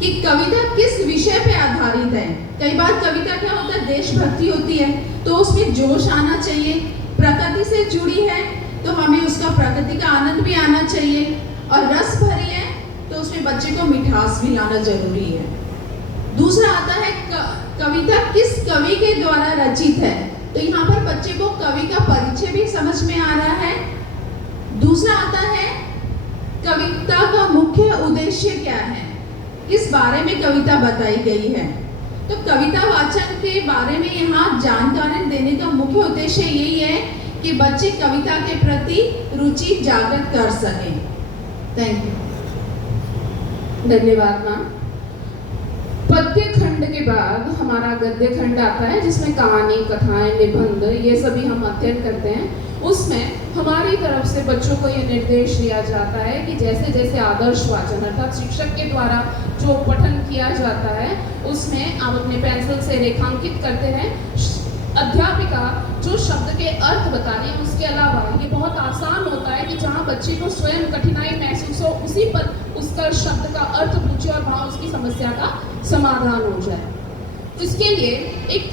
कि कविता किस विषय पे आधारित है। कई बार कविता क्या होता है, देशभक्ति होती है, तो उसमें जोश आना चाहिए। प्रकृति से जुड़ी है तो हमें उसका प्रकृति का आनंद भी आना चाहिए, और रस भरी है तो उसमें बच्चे को मिठास भी लाना जरूरी है। दूसरा आता है कविता किस कवि के द्वारा रचित है। तो यहाँ पर बच्चे को कवि का परिचय भी समझ में आ रहा है। दूसरा आता है कविता का मुख्य उद्देश्य क्या है, किस बारे में कविता बताई गई है। तो कविता वाचन के बारे में यहाँ जानकारी देने का मुख्य उद्देश्य यही है कि बच्चे कविता के प्रति रुचि जागृत कर सकें। Thank you. धन्यवाद मैम। पद्य खंड के बाद हमारा गद्य खंड आता है, जिसमें कहानी, कथाएं, निबंध ये सभी हम अध्ययन करते हैं। उसमें हमारी तरफ से बच्चों को ये निर्देश दिया जाता है कि जैसे जैसे आदर्श वाचन अर्थात शिक्षक के द्वारा जो पठन किया जाता है उसमें आप अपने पेंसिल से रेखांकित करते हैं। अध्यापिका जो शब्द के अर्थ बता रही है उसके अलावा ये बहुत आसान होता है कि जहाँ बच्चे को स्वयं कठिनाई महसूस हो उसी पर उसका शब्द का अर्थ पूछे और वहाँ उसकी समस्या का समाधान हो जाए। इसके लिए एक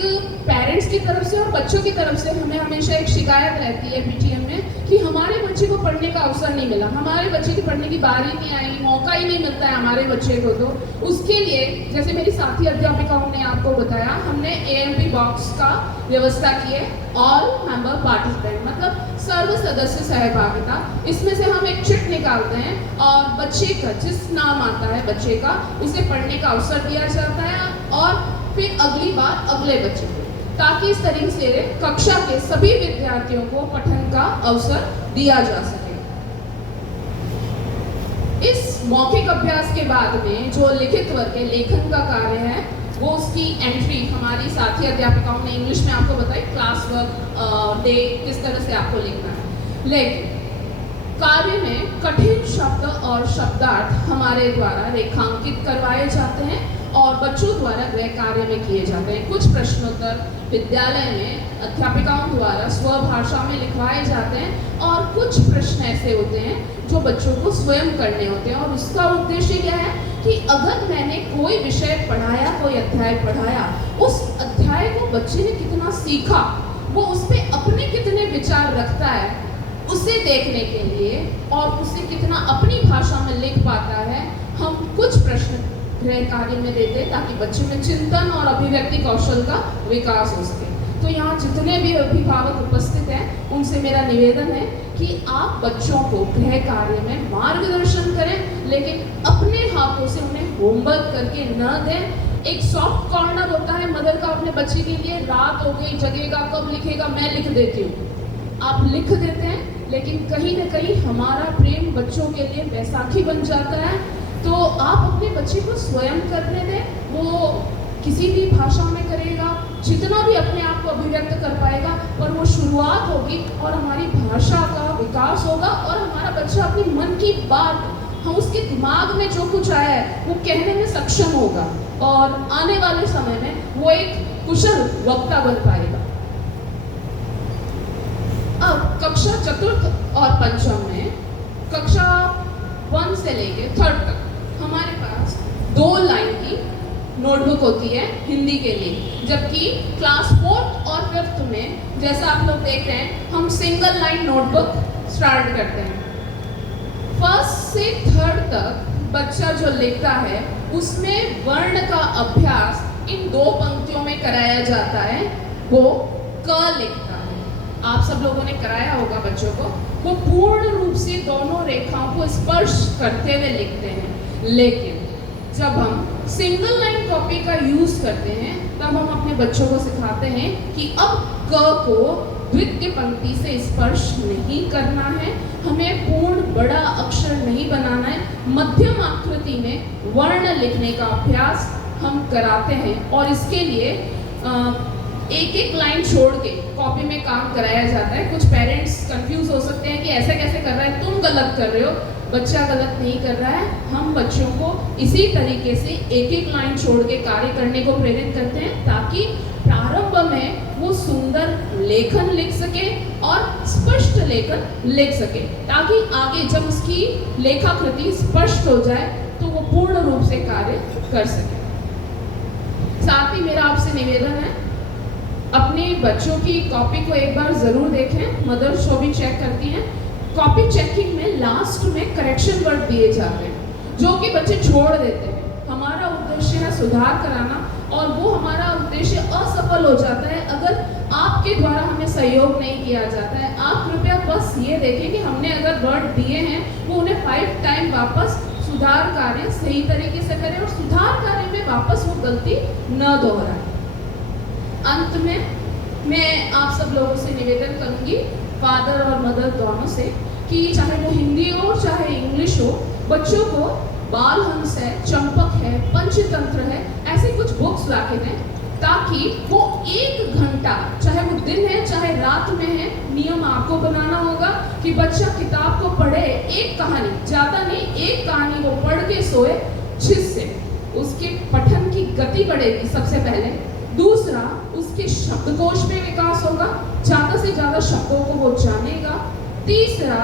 पेरेंट्स की तरफ से और बच्चों की तरफ से हमें हमेशा एक शिकायत रहती है पीटीएम में कि हमारे बच्चे को पढ़ने का अवसर नहीं मिला, हमारे बच्चे की पढ़ने की बारी नहीं आई, मौका ही नहीं मिलता है हमारे बच्चे को। तो उसके लिए जैसे मेरी साथी अध्यापिकाओं ने आपको बताया, हमने AMP बॉक्स का व्यवस्था की है, ऑल मेंबर पार्टिसिपेंट मतलब सर्व सदस्य सहभागिता। इसमें से हम एक चिट निकालते हैं और बच्चे का जिस नाम आता है बच्चे का उसे पढ़ने का अवसर दिया जाता है और फिर अगली बार अगले बच्चे को, ताकि इस तरीके से कक्षा के सभी विद्यार्थियों को पठन का अवसर दिया जा सके। इस मौखिक अभ्यास के बाद में जो लिखित वर्ग के लेखन का कार्य है वो उसकी एंट्री हमारी साथी अध्यापिकाओं ने इंग्लिश में आपको बताई, क्लास वर्क डे किस तरह से आपको लिखना है। लेकिन कार्य में कठिन शब्द और शब्दार्थ हमारे द्वारा रेखांकित करवाए जाते हैं और बच्चों द्वारा गृह कार्य में किए जाते हैं। कुछ प्रश्नोत्तर विद्यालय में अध्यापिकाओं द्वारा स्वभाषा में लिखवाए जाते हैं और कुछ प्रश्न ऐसे होते हैं जो बच्चों को स्वयं करने होते हैं। और उसका उद्देश्य क्या है कि अगर मैंने कोई विषय पढ़ाया, कोई अध्याय पढ़ाया, उस अध्याय को बच्चे ने कितना सीखा, वो उस पर अपने कितने विचार रखता है, उसे देखने के लिए और उसे कितना अपनी भाषा में लिख पाता है, हम कुछ प्रश्न गृह कार्य में देते हैं ताकि बच्चों में चिंतन और अभिव्यक्ति कौशल का विकास हो सके। तो यहाँ जितने भी अभिभावक उपस्थित हैं उनसे मेरा निवेदन है कि आप बच्चों को गृह कार्य में मार्गदर्शन करें, लेकिन अपने हाथों से उन्हें होमवर्क करके न दें। एक सॉफ्ट कॉर्नर होता है मदर का अपने बच्चे के लिए, रात हो गई जगेगा कब लिखेगा, मैं लिख देती हूँ, आप लिख देते हैं, लेकिन कहीं ना कहीं हमारा प्रेम बच्चों के लिए बैसाखी बन जाता है। तो आप अपने बच्चे को स्वयं करने दें, वो किसी भी भाषा में करेगा, जितना भी अपने आप को अभिव्यक्त कर पाएगा, पर वो शुरुआत होगी और हमारी भाषा का विकास होगा और हमारा बच्चा अपनी मन की बात, हम उसके दिमाग में जो कुछ आया है वो कहने में सक्षम होगा और आने वाले समय में वो एक कुशल वक्ता बन पाएगा। अब कक्षा चतुर्थ और पंचम में, कक्षा 1 से लेके 3rd तक हमारे पास 2 लाइन की नोटबुक होती है हिंदी के लिए, जबकि क्लास 4th और 5th में जैसा आप लोग देख रहे हैं हम सिंगल लाइन नोटबुक स्टार्ट करते हैं। 1st से 3rd तक बच्चा जो लिखता है उसमें वर्ण का अभ्यास इन 2 पंक्तियों में कराया जाता है। वो क लिखता है, आप सब लोगों ने कराया होगा बच्चों को। वो पूर्ण रूप से दोनों रेखाओं को स्पर्श करते हुए लिखते हैं, लेकिन जब हम सिंगल लाइन कॉपी का यूज करते हैं तब हम अपने बच्चों को सिखाते हैं कि अब क को द्वितीय पंक्ति से स्पर्श नहीं करना है, हमें पूर्ण बड़ा अक्षर नहीं बनाना है, मध्यम आकृति में वर्ण लिखने का अभ्यास हम कराते हैं। और इसके लिए एक एक लाइन छोड़ के कॉपी में काम कराया जाता है। कुछ पेरेंट्स कंफ्यूज हो सकते हैं कि ऐसे कैसे कर रहा है, तुम गलत कर रहे हो। बच्चा गलत नहीं कर रहा है, हम बच्चों को इसी तरीके से एक एक लाइन छोड़ के कार्य करने को प्रेरित करते हैं ताकि प्रारंभ में वो सुंदर लेखन लिख सके और स्पष्ट लेखन लिख सके, ताकि आगे जब उसकी लेखाकृति स्पष्ट हो जाए तो वो पूर्ण रूप से कार्य कर सके। साथ ही मेरा आपसे निवेदन है, अपने बच्चों की कॉपी को एक बार जरूर देखें। मदर्स जो भी चेक करती हैं, कॉपी चेकिंग में लास्ट में करेक्शन वर्ड दिए जाते हैं जो कि बच्चे छोड़ देते हैं। हमारा उद्देश्य है सुधार कराना और वो हमारा उद्देश्य असफल हो जाता है अगर आपके द्वारा हमें सहयोग नहीं किया जाता है। आप कृपया बस ये देखें कि हमने अगर वर्ड दिए हैं वो उन्हें 5 टाइम वापस सुधार कार्य सही तरीके से करें और सुधार कार्य में वापस वो गलती न दोहराएं। अंत में मैं आप सब लोगों से निवेदन करूंगी, फादर और मदर दोनों से, कि चाहे वो हिंदी हो चाहे इंग्लिश हो, बच्चों को बाल हंस है, चंपक है, पंचतंत्र है, ऐसे कुछ बुक्स ला के दें ताकि वो 1 घंटा, चाहे वो दिन है चाहे रात में है, नियम आपको बनाना होगा कि बच्चा किताब को पढ़े, एक कहानी, ज़्यादा नहीं, एक कहानी वो पढ़ के सोए, जिससे उसके पठन की गति बढ़ेगी सबसे पहले। दूसरा, उसके शब्दकोश में विकास होगा, ज़्यादा से ज़्यादा शब्दों को वो जानेगा। तीसरा,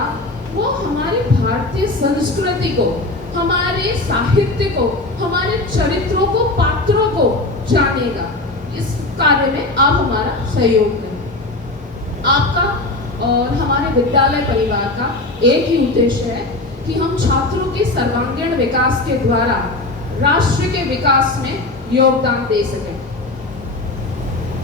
वो हमारी भारतीय संस्कृति को, हमारे साहित्य को, हमारे चरित्रों को, पात्रों को जानेगा। इस कार्य में आप हमारा सहयोग करें। आपका और हमारे विद्यालय परिवार का एक ही उद्देश्य है कि हम छात्रों के सर्वांगीण विकास के द्वारा राष्ट्र के विकास में योगदान दे सकें।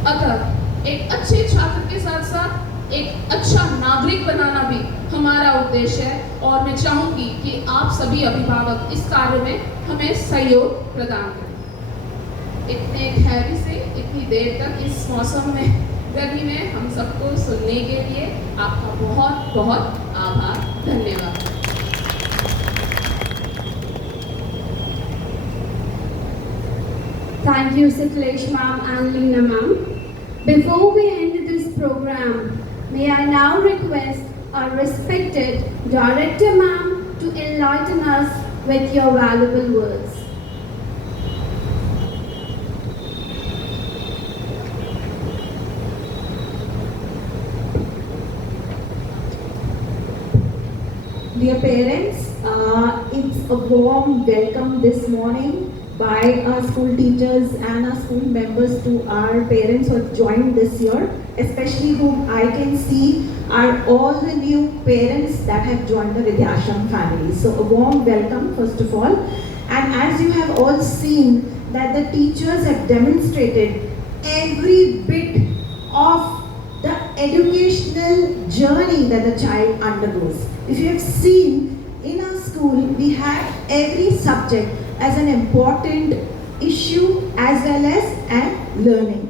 अतः एक अच्छे छात्र के साथ साथ एक अच्छा नागरिक बनाना भी हमारा उद्देश्य है और मैं चाहूंगी कि आप सभी अभिभावक इस कार्य में हमें सहयोग प्रदान करें। इतने धैर्य से इतनी देर तक इस मौसम में, गर्मी में हम सबको सुनने के लिए आपका बहुत बहुत आभार, धन्यवाद। Thank you, Siklesh ma'am and Leena ma'am. Before we end this program, may I now request our respected Director ma'am to enlighten us with your valuable words. Dear parents, it's a warm welcome this morning by our school teachers and our school members to our parents who have joined this year, especially whom I can see are all the new parents that have joined the Vidyashram family. So a warm welcome first of all. And as you have all seen that the teachers have demonstrated every bit of the educational journey that the child undergoes. If you have seen in our school, we have every subject as an important issue as well as learning.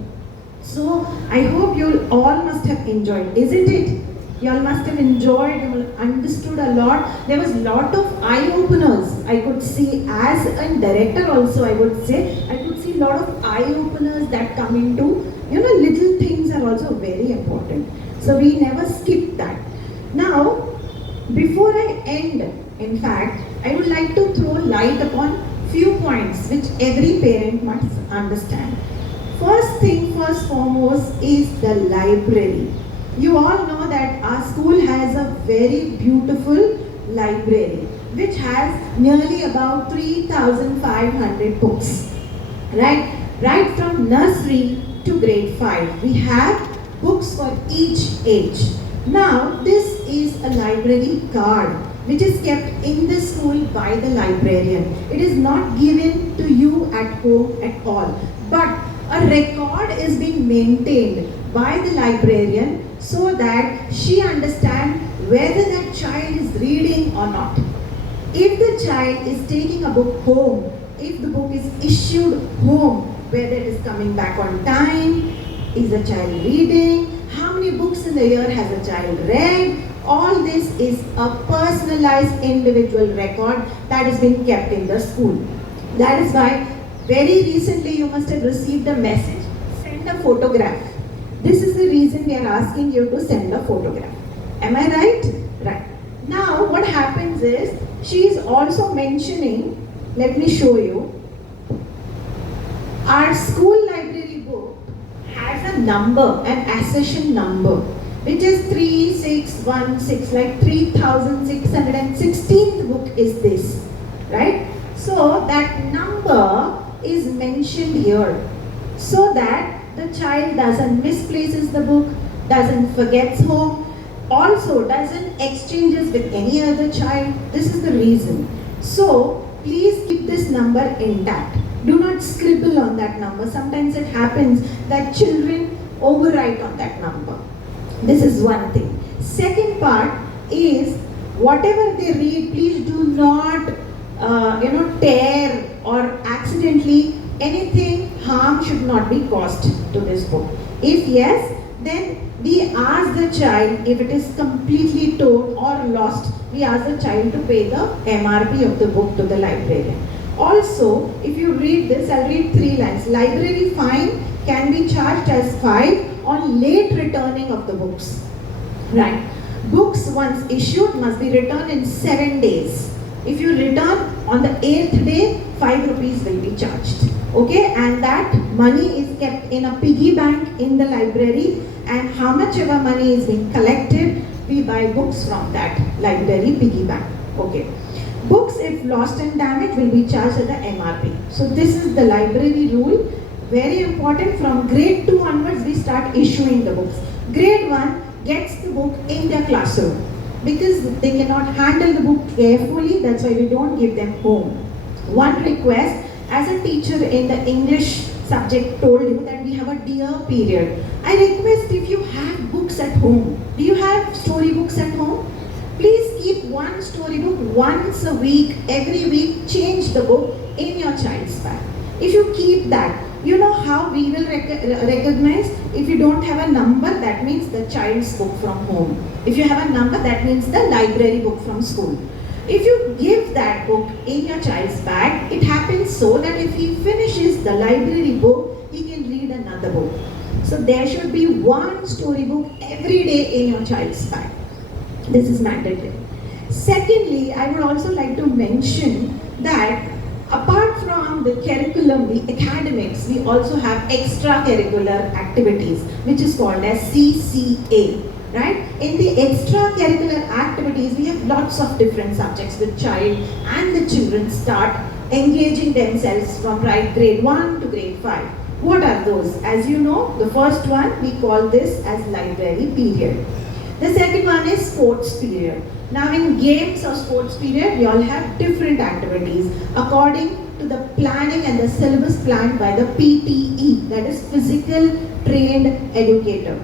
So I hope you all must have enjoyed, isn't it? You all must have enjoyed, you all understood a lot. There was a lot of eye openers I could see as a director also. I would say I could see lot of eye openers that come into, little things are also very important. So we never skip that. Now, before I end, in fact, I would like to throw light upon few points which every parent must understand. First foremost is the library. You all know that our school has a very beautiful library which has nearly about 3,500 books. Right from nursery to grade 5. We have books for each age. Now, this is a library card which is kept in the school by the librarian. It is not given to you at home at all. But a record is being maintained by the librarian so that she understands whether that child is reading or not. If the child is taking a book home, if the book is issued home, whether it is coming back on time, is the child reading, how many books in the year has a child read, all this is a personalized individual record that is being kept in the school. That is why very recently you must have received a message, send a photograph. This is the reason we are asking you to send a photograph. Am I right? Right. Now what happens is, she is also mentioning, let me show you, our school library book has a number, an accession number, which is 3616, like 3616th book is this, right? So that number is mentioned here so that the child doesn't misplaces the book, doesn't forgets home, also doesn't exchanges with any other child. This is the reason. So please keep this number intact. Do not scribble on that number. Sometimes it happens that children overwrite on that number. This is one thing. Second part is, whatever they read, please do not tear or accidentally, anything harm should not be caused to this book. If yes, then we ask the child, if it is completely torn or lost, we ask the child to pay the MRP of the book to the librarian. Also, if you read this, I'll read 3 lines. Library fine can be charged as 5 on late returning of the books. Right. Books once issued must be returned in 7 days. If you return on the 8th day, 5 rupees will be charged. Okay, and that money is kept in a piggy bank in the library, and how much ever money is being collected, we buy books from that library piggy bank. Okay. Books, if lost and damaged, will be charged at the MRP. So this is the library rule. Very important. From grade 2 onwards, we start issuing the books. Grade 1 gets the book in their classroom because they cannot handle the book carefully. That's why we don't give them home. One request, as a teacher in the English subject told you that we have a dear period. I request, if you have books at home, do you have storybooks at home? Please keep one storybook once a week, every week, change the book in your child's bag. If you keep that, you know how we will recognize. If you don't have a number, that means the child's book from home. If you have a number, that means the library book from school. If you give that book in your child's bag, it happens so that if he finishes the library book, he can read another book. So there should be one storybook every day in your child's bag. This is mandatory. Secondly, I would also like to mention that apart from the curriculum, the academics, we also have extracurricular activities, which is called as CCA. Right? In the extracurricular activities, we have lots of different subjects. The child and the children start engaging themselves from grade 1 to grade 5. What are those? As you know, the first one, we call this as library period. The second one is sports period. Now in games or sports period, we all have different activities according to the planning and the syllabus planned by the PTE, that is Physical Trained Educator.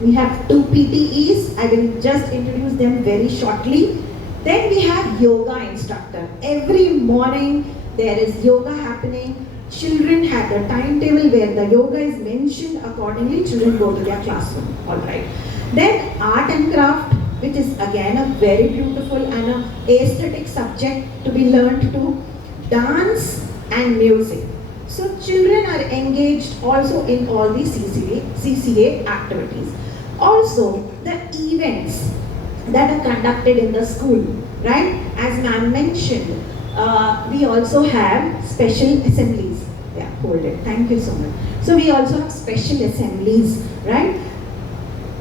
We have 2 PTEs. I will just introduce them very shortly. Then we have yoga instructor. Every morning there is yoga happening. Children have the timetable where the yoga is mentioned. Accordingly, children go to their classroom. Alright. Then art and craft, which is again a very beautiful and an aesthetic subject to be learned too. Dance and music. So children are engaged also in all the CCA activities. Also the events that are conducted in the school, right? As ma'am mentioned, we also have special assemblies. Yeah, hold it. Thank you so much. So we also have special assemblies, right?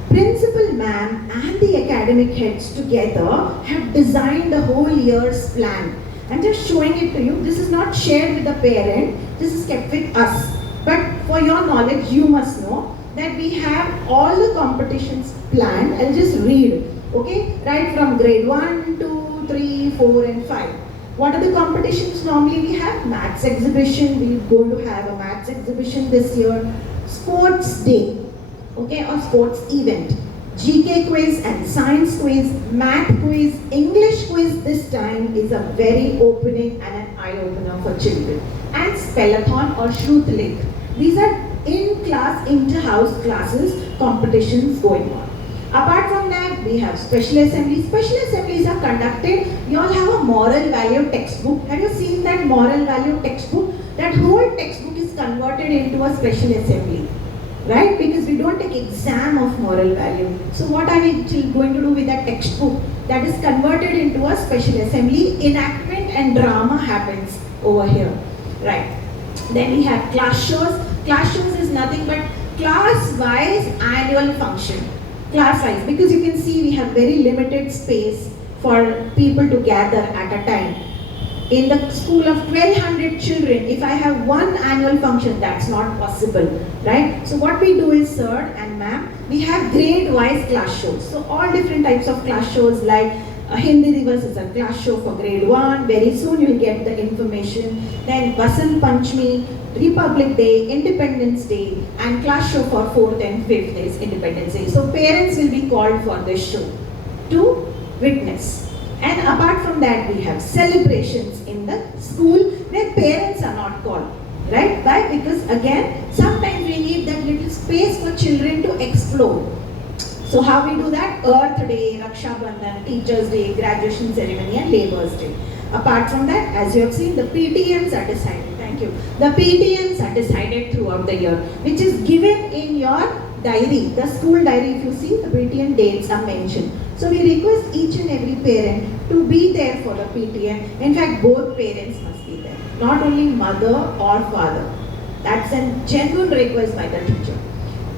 Principal ma'am and the academic heads together have designed the whole year's plan. I'm just showing it to you. This is not shared with the parent. This is kept with us. But for your knowledge, you must know that we have all the competitions planned. I'll just read, okay? Right from grade 1, 2, 3, 4 and 5. What are the competitions normally we have? Maths exhibition. We're going to have a maths exhibition this year. Sports day, okay, or sports event. GK quiz and science quiz, math quiz, English quiz this time is a very opening and an eye-opener for children. And spellathon or Shruthlik. These are in-class, inter-house classes, competitions going on. Apart from that, we have special assemblies. Special assemblies are conducted. You all have a moral value textbook. Have you seen that moral value textbook? That whole textbook is converted into a special assembly. Right? Because we don't take exam of moral value. So what are we going to do with that textbook? That is converted into a special assembly. Enactment and drama happens over here. Right? Then we have class shows. Class shows is nothing but class-wise annual function. Class-wise, because you can see we have very limited space for people to gather at a time. In the school of 1200 children, if I have one annual function, that's not possible, right? So what we do is, sir and ma'am, we have grade-wise class shows. So all different types of class shows, like Hindi Divas is a class show for grade 1. Very soon you'll get the information. Then Vasant Panchami, Republic Day, Independence Day, and class show for 4th and 5th days, Independence Day. So parents will be called for this show to witness. And apart from that, we have celebrations in the school where parents are not called, right? Why? Because again, sometimes we need that little space for children to explore. So how we do that? Earth Day, Raksha Bandhan, Teachers Day, Graduation Ceremony and Labour's Day. Apart from that, as you have seen, the PTMs are decided. Thank you. The PTMs are decided throughout the year, which is given in your diary. The school diary, if you see, the PTM dates are mentioned. So we request each and every parent to be there for the PTM. In fact, both parents must be there. Not only mother or father. That's a genuine request by the teacher.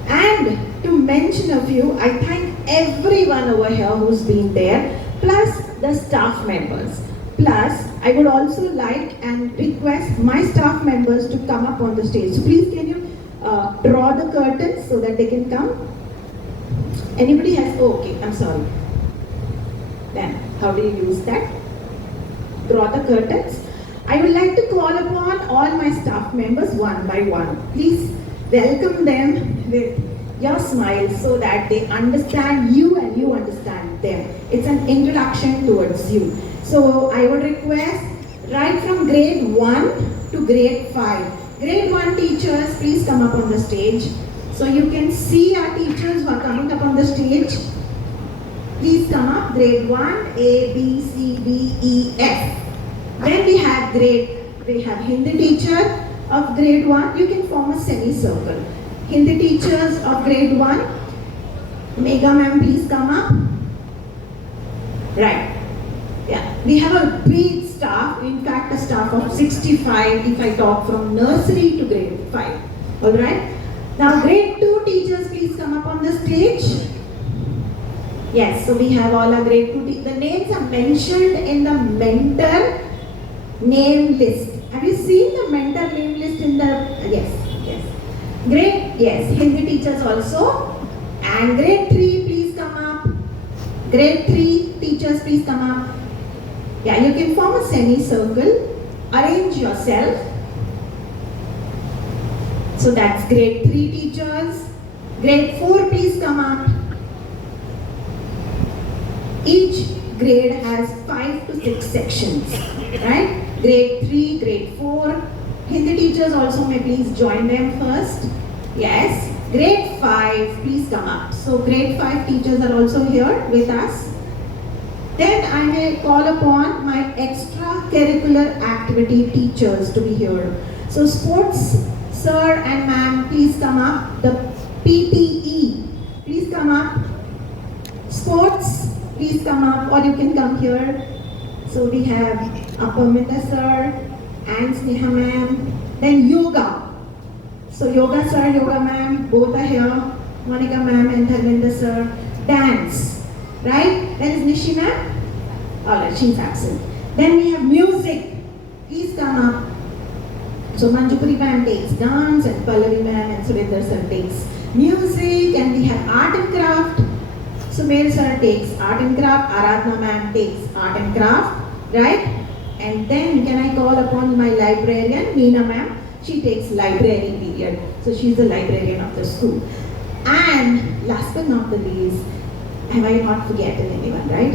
And to mention a few, I thank everyone over here who's been there, plus the staff members. Plus, I would also like and request my staff members to come up on the stage. So please can you draw the curtains so that they can come? Anybody has, oh, okay, I'm sorry. Then, how do you use that? Draw the curtains. I would like to call upon all my staff members one by one. Please welcome them with your smile so that they understand you and you understand them. It's an introduction towards you. So I would request right from grade 1 to grade 5. Grade 1 teachers, please come up on the stage. So you can see our teachers who are coming up on the stage. Please come up. Grade 1, A, B, C, D, E, F. Then we have Hindi teacher of grade 1. You can form a semicircle. Hindi teachers of grade 1. Megha ma'am, please come up. Right. Yeah. We have a big staff. In fact, a staff of 65 if I talk from nursery to grade 5. Alright. Now grade 2 teachers, please come up on the stage. Yes, so we have all our grade 2 teachers. The names are mentioned in the mentor name list. Have you seen the mentor name list in the, yes. Grade, yes, Hindi teachers also. And grade 3, please come up. Grade 3 teachers, please come up. Yeah, you can form a semicircle. Arrange yourself. So that's grade 3 teachers. Grade 4, please come up. Each grade has 5 to 6 sections, right? Grade 3, grade 4. Hindi teachers also may please join them first. Yes. Grade 5, please come up. So grade 5 teachers are also here with us. Then I may call upon my extracurricular activity teachers to be here. So sports, sir and ma'am, please come up. The PTE, please come up. Sports, please come up, or you can come here. So we have Apamita sir and Sneha ma'am. Then yoga. So yoga sir, yoga ma'am, both are here. Monica ma'am and Dharmendra sir. Dance, right? Then is Nishi ma'am? Alright, she's absent. Then we have music. Please come up. So Manjupuri ma'am takes dance and Pallavi ma'am and Surendra sir takes music, and we have art and craft. Sumer sir takes art and craft, Aradhna ma'am takes art and craft, right? And then can I call upon my librarian, Meena ma'am? She takes library period. So she's the librarian of the school. And last but not the least, have I not forgotten anyone, right?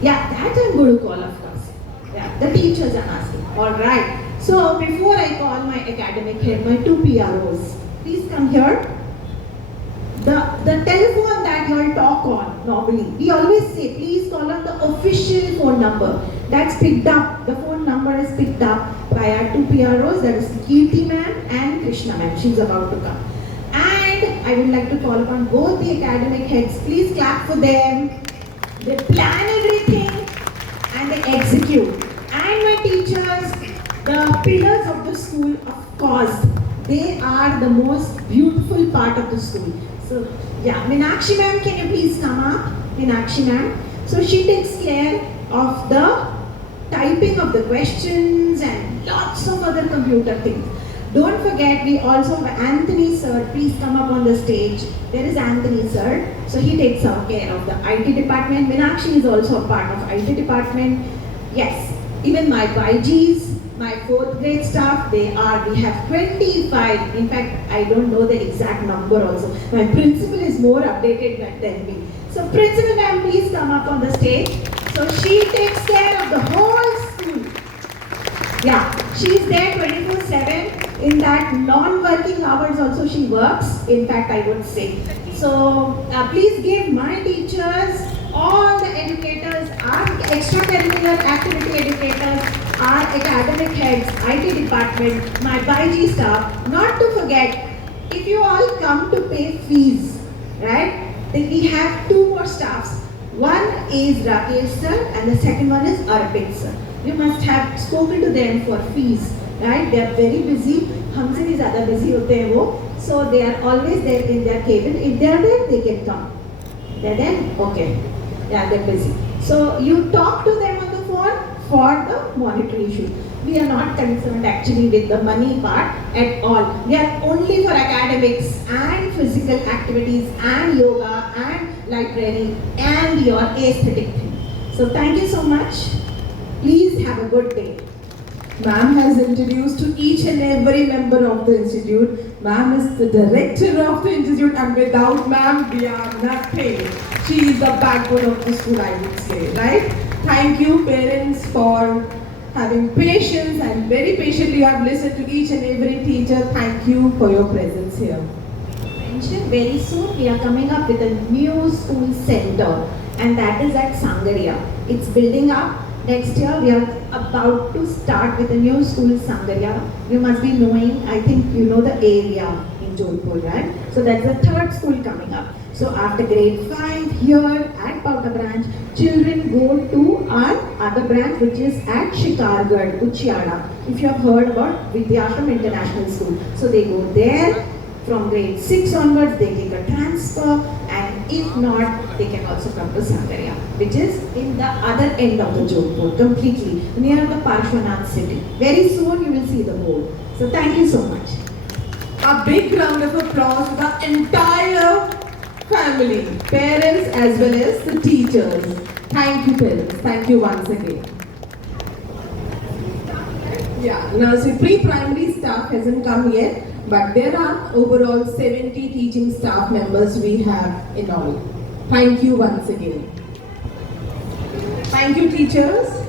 Yeah, that I'm going to call, of course. Yeah, the teachers I'm asking. All right. So before I call my academic head, my two PROs, please come here. The telephone that you all talk on normally, we always say, please call on the official phone number. That's picked up. The phone number is picked up by our two PROs, that is Kirti ma'am and Krishna ma'am. She's about to come. And I would like to call upon both the academic heads. Please clap for them. They plan everything and they execute. And my teachers, the pillars of the school, of course, they are the most beautiful part of the school. So, yeah, Meenakshi ma'am, can you please come up? Meenakshi ma'am. So she takes care of the typing of the questions and lots of other computer things. Don't forget, we also have Anthony sir. Please come up on the stage. There is Anthony sir. So he takes care of the IT department. Meenakshi is also a part of IT department. Yes, even my YGs, my 4th grade staff, we have 25. In fact, I don't know the exact number also. My principal is more updated than me. So principal ma'am, please come up on the stage. So she takes care of the whole school. Yeah, she is there 24/7. In that non-working hours also she works. In fact, I would say. So please give my teachers, all the educators, our extracurricular activity educators, our academic heads, IT department, my BIG staff, not to forget, if you all come to pay fees, right, then we have two more staffs. One is Rakesh sir and the second one is Arpit sir. You must have spoken to them for fees, right? They are very busy. हमसे भी ज़्यादा busy होते हैं वो. So they are always there in their cabin. If they are there, they can come. They're there? Okay. Yeah, they're busy. So you talk to them on the phone for the monetary issue. We are not concerned actually with the money part at all. We are only for academics and physical activities and yoga and library and your aesthetic thing. So thank you so much. Please have a good day. Ma'am has introduced to each and every member of the institute. Ma'am is the director of the institute, and without ma'am, we are nothing. She is the backbone of the school, I would say, right? Thank you, parents, for having patience, and very patiently you have listened to each and every teacher. Thank you for your presence here. Very soon we are coming up with a new school center, and that is at Sangaria. It's building up. Next year we are about to start with a new school, Sangaria. You must be knowing, I think you know the area in Jodhpur, right? So that's the third school coming up. So after grade 5 here at Pauta branch, children go to our other branch, which is at Shikargarh, Uchiyada. If you have heard about Vidyashram International School. So they go there. From grade 6 onwards, they take a transfer, and if not, they can also come to Sangaria, which is in the other end of the Jodhpur, completely near the Parshvanath city. Very soon you will see the board. So thank you so much. A big round of applause for the entire family, parents as well as the teachers. Thank you, parents. Thank you once again. Yeah, nursery pre-primary staff hasn't come yet, but there are overall 70 teaching staff members we have in all. Thank you once again. Thank you, teachers.